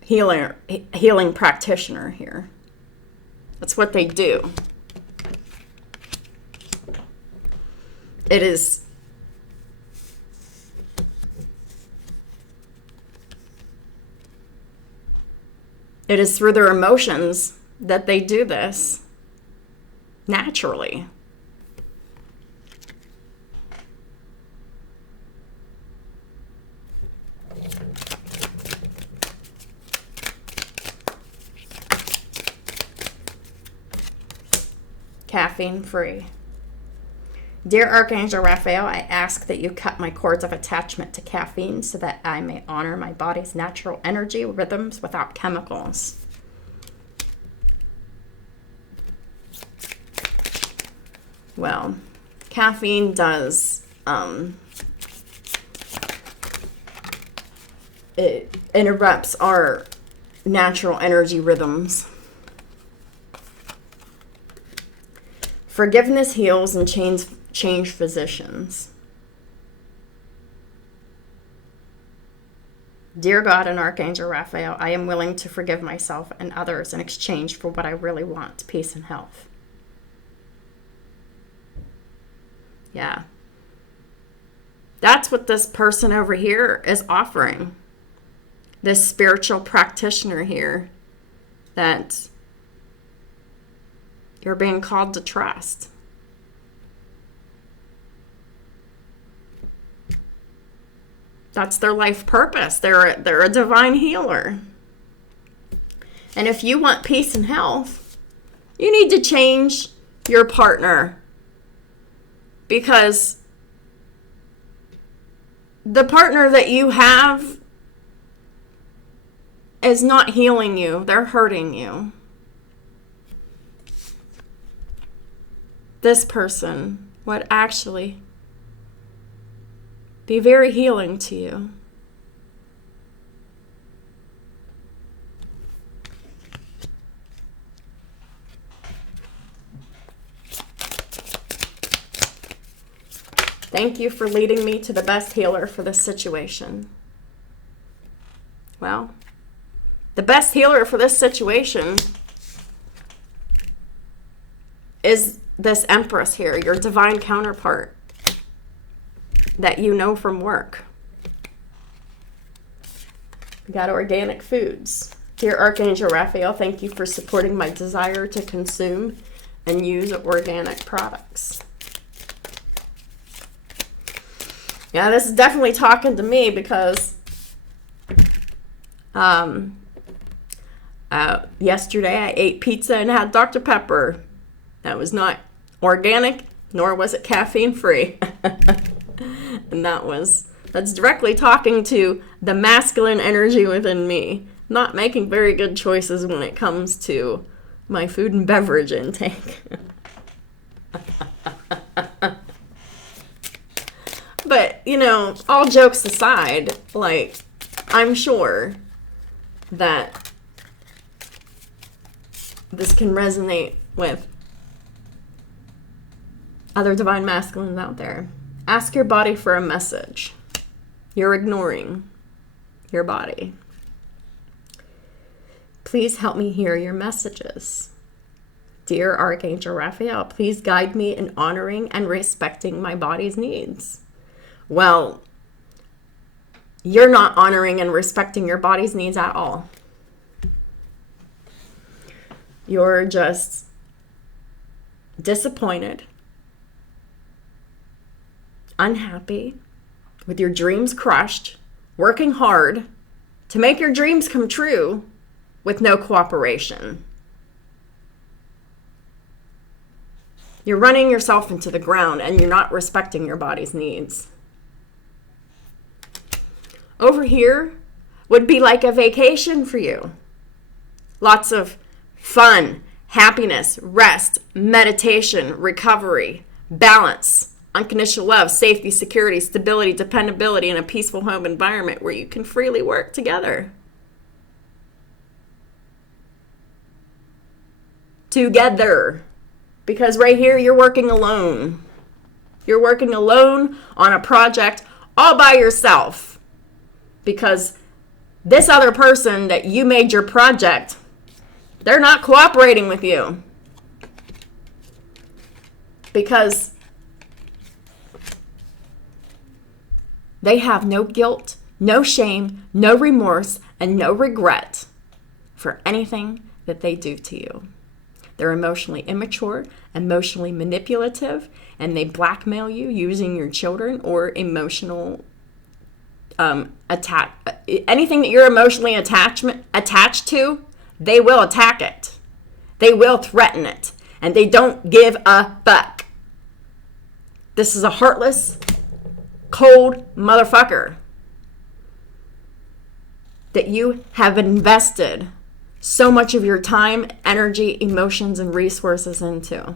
healing practitioner here. That's what they do. It is through their emotions that they do this naturally. Caffeine free. Dear Archangel Raphael, I ask that you cut my cords of attachment to caffeine so that I may honor my body's natural energy rhythms without chemicals. Well, caffeine does, it interrupts our natural energy rhythms. Forgiveness heals and change physicians. Dear God and Archangel Raphael, I am willing to forgive myself and others in exchange for what I really want, peace and health. Yeah. That's what this person over here is offering. This spiritual practitioner here that you're being called to trust. That's their life purpose. They're a divine healer. And if you want peace and health, you need to change your partner. Because the partner that you have is not healing you. They're hurting you. This person would actually be very healing to you. Thank you for leading me to the best healer for this situation. Well, the best healer for this situation is this Empress here, your divine counterpart that you know from work. We got organic foods. Dear Archangel Raphael, thank you for supporting my desire to consume and use organic products. Yeah, this is definitely talking to me because yesterday I ate pizza and had Dr. Pepper. That was not organic, nor was it caffeine free. And that's directly talking to the masculine energy within me, not making very good choices when it comes to my food and beverage intake. But, all jokes aside, I'm sure that this can resonate with other divine masculines out there. Ask your body for a message. You're ignoring your body. Please help me hear your messages. Dear Archangel Raphael, please guide me in honoring and respecting my body's needs. Well, you're not honoring and respecting your body's needs at all. You're just disappointed, unhappy, with your dreams crushed, working hard to make your dreams come true with no cooperation. You're running yourself into the ground and you're not respecting your body's needs. Over here would be like a vacation for you. Lots of fun, happiness, rest, meditation, recovery, balance, unconditional love, safety, security, stability, dependability, and a peaceful home environment where you can freely work together. Together. Because right here, you're working alone. You're working alone on a project all by yourself. Because this other person that you made your project, they're not cooperating with you. Because they have no guilt, no shame, no remorse, and no regret for anything that they do to you. They're emotionally immature, emotionally manipulative, and they blackmail you using your children or emotional anything that you're emotionally attached to, they will attack it. They will threaten it. And they don't give a fuck. This is a heartless, cold motherfucker that you have invested so much of your time, energy, emotions, and resources into.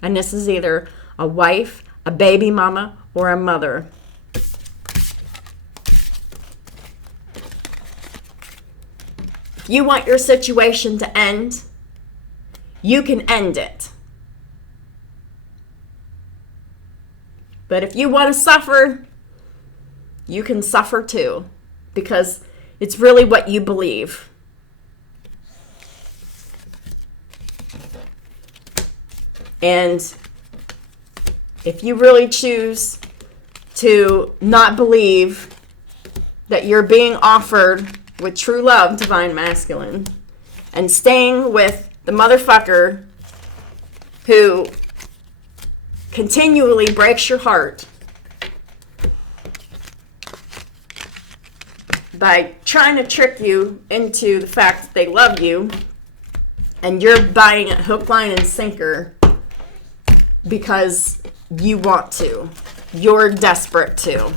And this is either a wife, a baby mama, or a mother. If you want your situation to end, you can end it. But if you want to suffer, you can suffer too. Because it's really what you believe. And if you really choose to not believe that you're being offered with true love, divine masculine, and staying with the motherfucker who continually breaks your heart by trying to trick you into the fact that they love you, and you're buying it hook, line, and sinker because you want to. You're desperate to.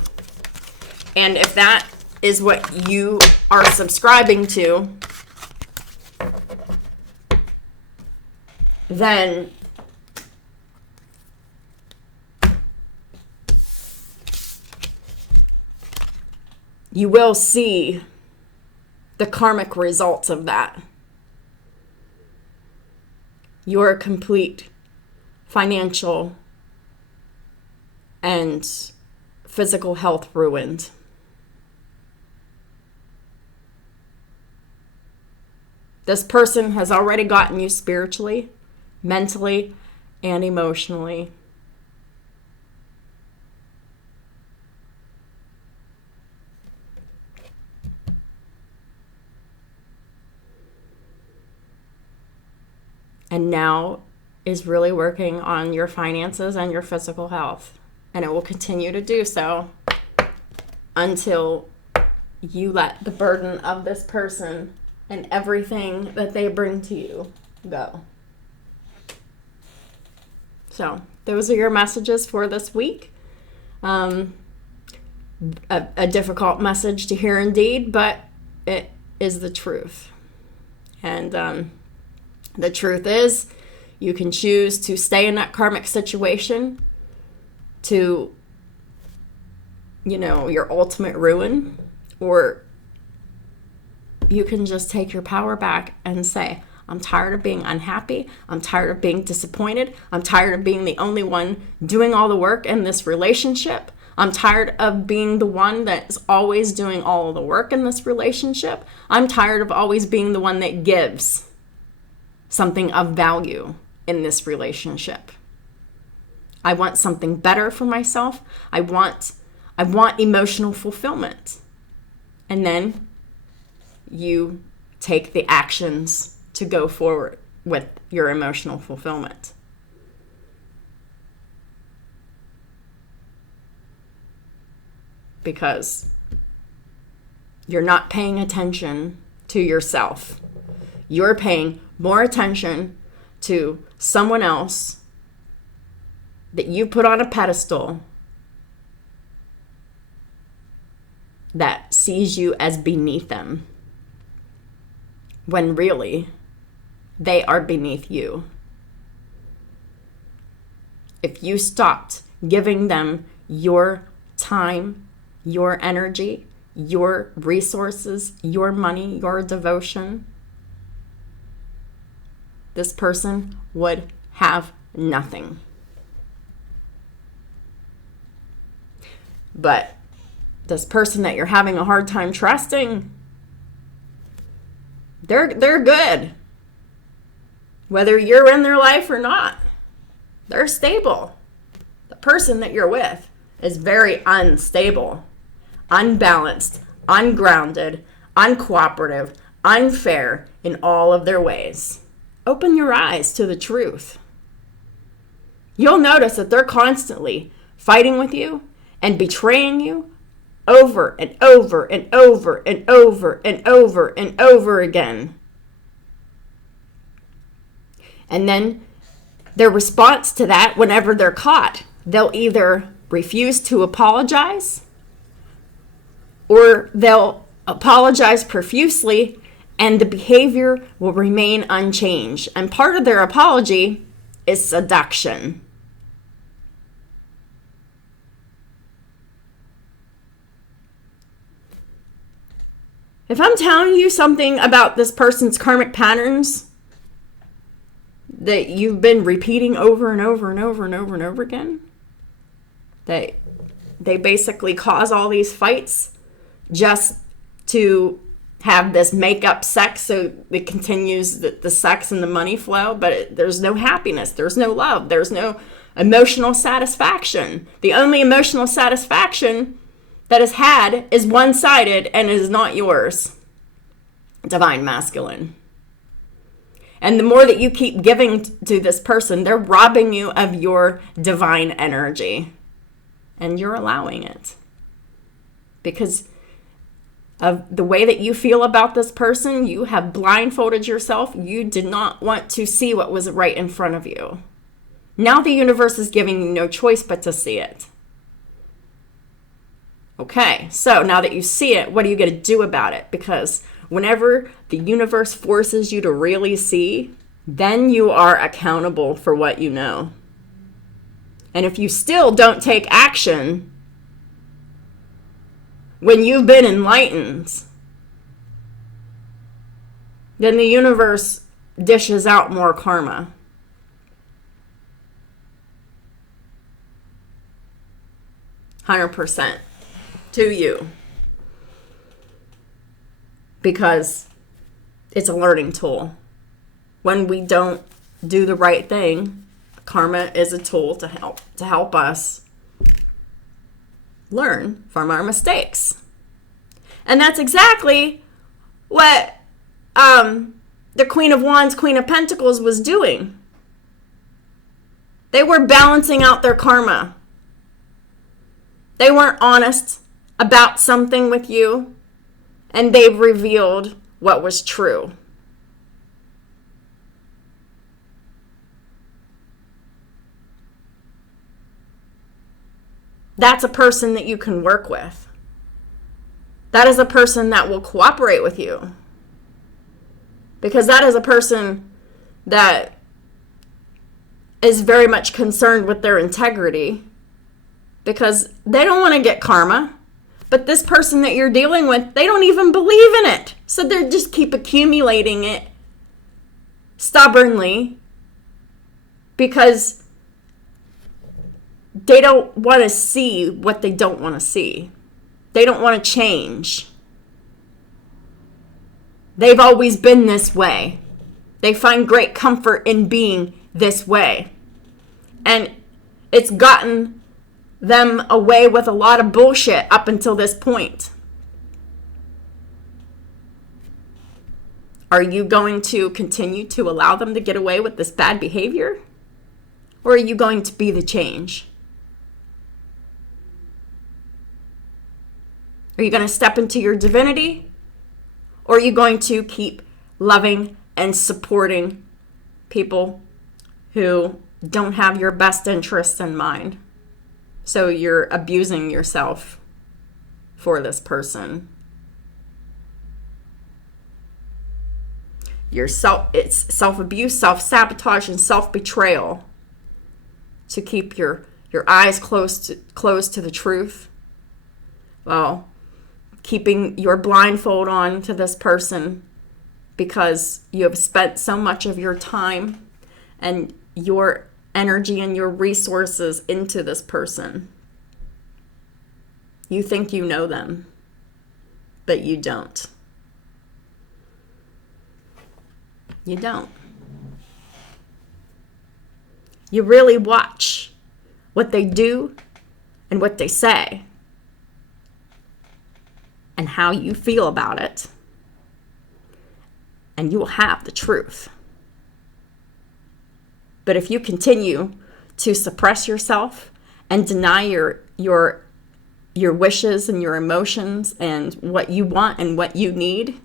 And if that is what you are subscribing to, then you will see the karmic results of that. Your complete financial and physical health ruined. This person has already gotten you spiritually, mentally, and emotionally. And now is really working on your finances and your physical health. And it will continue to do so until you let the burden of this person and everything that they bring to you go. So those are your messages for this week. A difficult message to hear indeed, but it is the truth. And the truth is, you can choose to stay in that karmic situation to, your ultimate ruin, or you can just take your power back and say, I'm tired of being unhappy. I'm tired of being disappointed. I'm tired of being the only one doing all the work in this relationship. I'm tired of being the one that's always doing all of the work in this relationship. I'm tired of always being the one that gives something of value in this relationship. I want something better for myself. I want emotional fulfillment. And then you take the actions to go forward with your emotional fulfillment. Because you're not paying attention to yourself. You're paying more attention to someone else that you put on a pedestal that sees you as beneath them, when really they are beneath you. If you stopped giving them your time, your energy, your resources, your money, your devotion, this person would have nothing. But this person that you're having a hard time trusting, they're good. Whether you're in their life or not, they're stable. The person that you're with is very unstable, unbalanced, ungrounded, uncooperative, unfair in all of their ways. Open your eyes to the truth. You'll notice that they're constantly fighting with you and betraying you over and over and over and over and over and over again. And then their response to that, whenever they're caught, they'll either refuse to apologize or they'll apologize profusely and the behavior will remain unchanged. And part of their apology is seduction. If I'm telling you something about this person's karmic patterns that you've been repeating over and over and over and over and over again, that they basically cause all these fights just to have this make-up sex so it continues the sex and the money flow, but there's no happiness, there's no love, there's no emotional satisfaction. The only emotional satisfaction that is had is one-sided and is not yours. Divine masculine. And the more that you keep giving to this person, they're robbing you of your divine energy. And you're allowing it. Because of the way that you feel about this person, you have blindfolded yourself. You did not want to see what was right in front of you. Now the universe is giving you no choice but to see it. Okay, so now that you see it, what are you going to do about it? Because whenever the universe forces you to really see, then you are accountable for what you know. And if you still don't take action when you've been enlightened, then the universe dishes out more karma. %100%. To you, because it's a learning tool. When we don't do the right thing, karma is a tool to help us learn from our mistakes. And that's exactly what the Queen of Wands, Queen of Pentacles was doing. They were balancing out their karma. They weren't honest about something with you, and they've revealed what was true. That's a person that you can work with. That is a person that will cooperate with you. Because that is a person that is very much concerned with their integrity. Because they don't want to get karma. But this person that you're dealing with, they don't even believe in it. So they just keep accumulating it stubbornly because they don't want to see what they don't want to see. They don't want to change. They've always been this way. They find great comfort in being this way. And it's gotten them away with a lot of bullshit up until this point. Are you going to continue to allow them to get away with this bad behavior? Or are you going to be the change? Are you going to step into your divinity? Or are you going to keep loving and supporting people who don't have your best interests in mind? So you're abusing yourself for this person. It's self-abuse, self-sabotage, and self-betrayal to keep your eyes closed to the truth. Well, keeping your blindfold on to this person because you have spent so much of your time and your energy and your resources into this person. You think you know them, but you don't. You don't. You really watch what they do and what they say and how you feel about it, and you will have the truth. But if you continue to suppress yourself and deny your wishes and your emotions and what you want and what you need,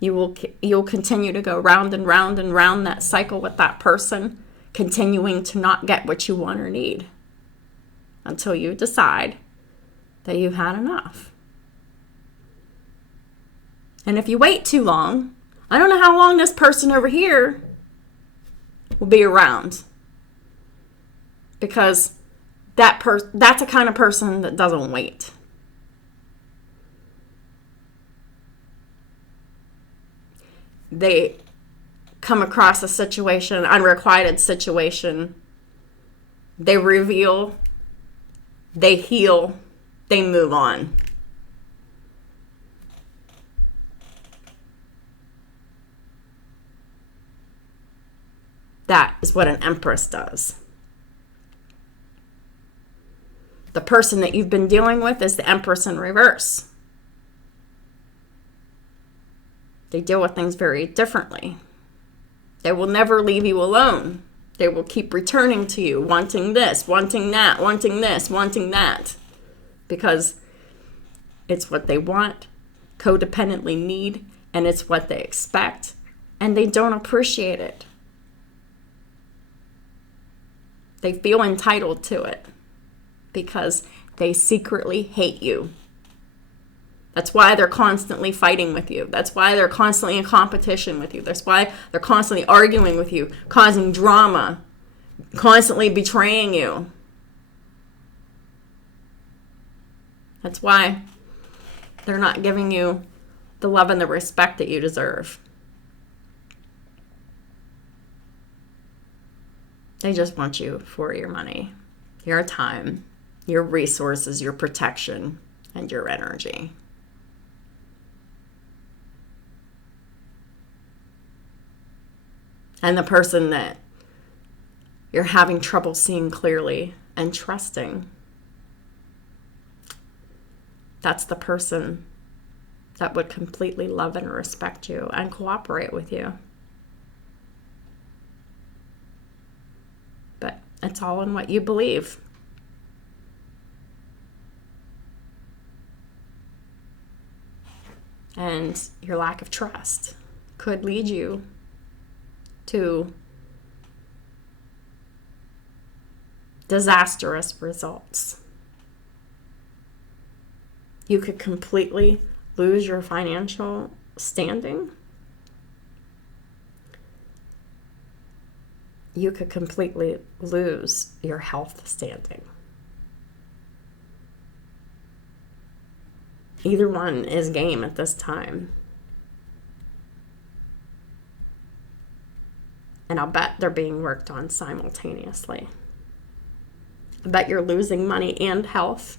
you'll continue to go round and round and round that cycle with that person, continuing to not get what you want or need until you decide that you've had enough. And if you wait too long, I don't know how long this person over here will be around, because that's a kind of person that doesn't wait. They come across a situation, an unrequited situation, they reveal, they heal, they move on. That is what an empress does. The person that you've been dealing with is the empress in reverse. They deal with things very differently. They will never leave you alone. They will keep returning to you, wanting this, wanting that, wanting this, wanting that. Because it's what they want, codependently need, and it's what they expect. And they don't appreciate it. They feel entitled to it because they secretly hate you. That's why they're constantly fighting with you. That's why they're constantly in competition with you. That's why they're constantly arguing with you, causing drama, constantly betraying you. That's why they're not giving you the love and the respect that you deserve. They just want you for your money, your time, your resources, your protection, and your energy. And the person that you're having trouble seeing clearly and trusting, that's the person that would completely love and respect you and cooperate with you. But it's all in what you believe. And your lack of trust could lead you to disastrous results. You could completely lose your financial standing. You could completely lose your health standing. Either one is game at this time. And I'll bet they're being worked on simultaneously. I bet you're losing money and health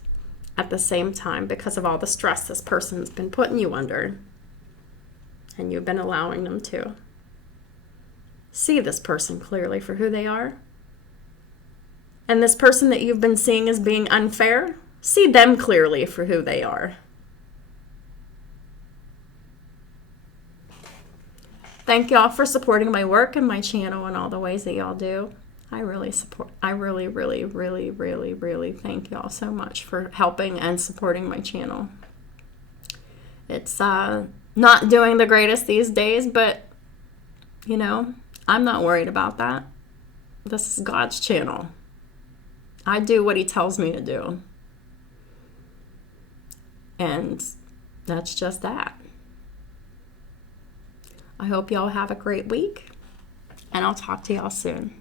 at the same time because of all the stress this person's been putting you under. And you've been allowing them to. See this person clearly for who they are. And this person that you've been seeing as being unfair, see them clearly for who they are. Thank y'all for supporting my work and my channel and all the ways that y'all do. I really, really thank y'all so much for helping and supporting my channel. It's not doing the greatest these days, but, you know, I'm not worried about that. This is God's channel. I do what he tells me to do. And that's just that. I hope y'all have a great week, and I'll talk to y'all soon.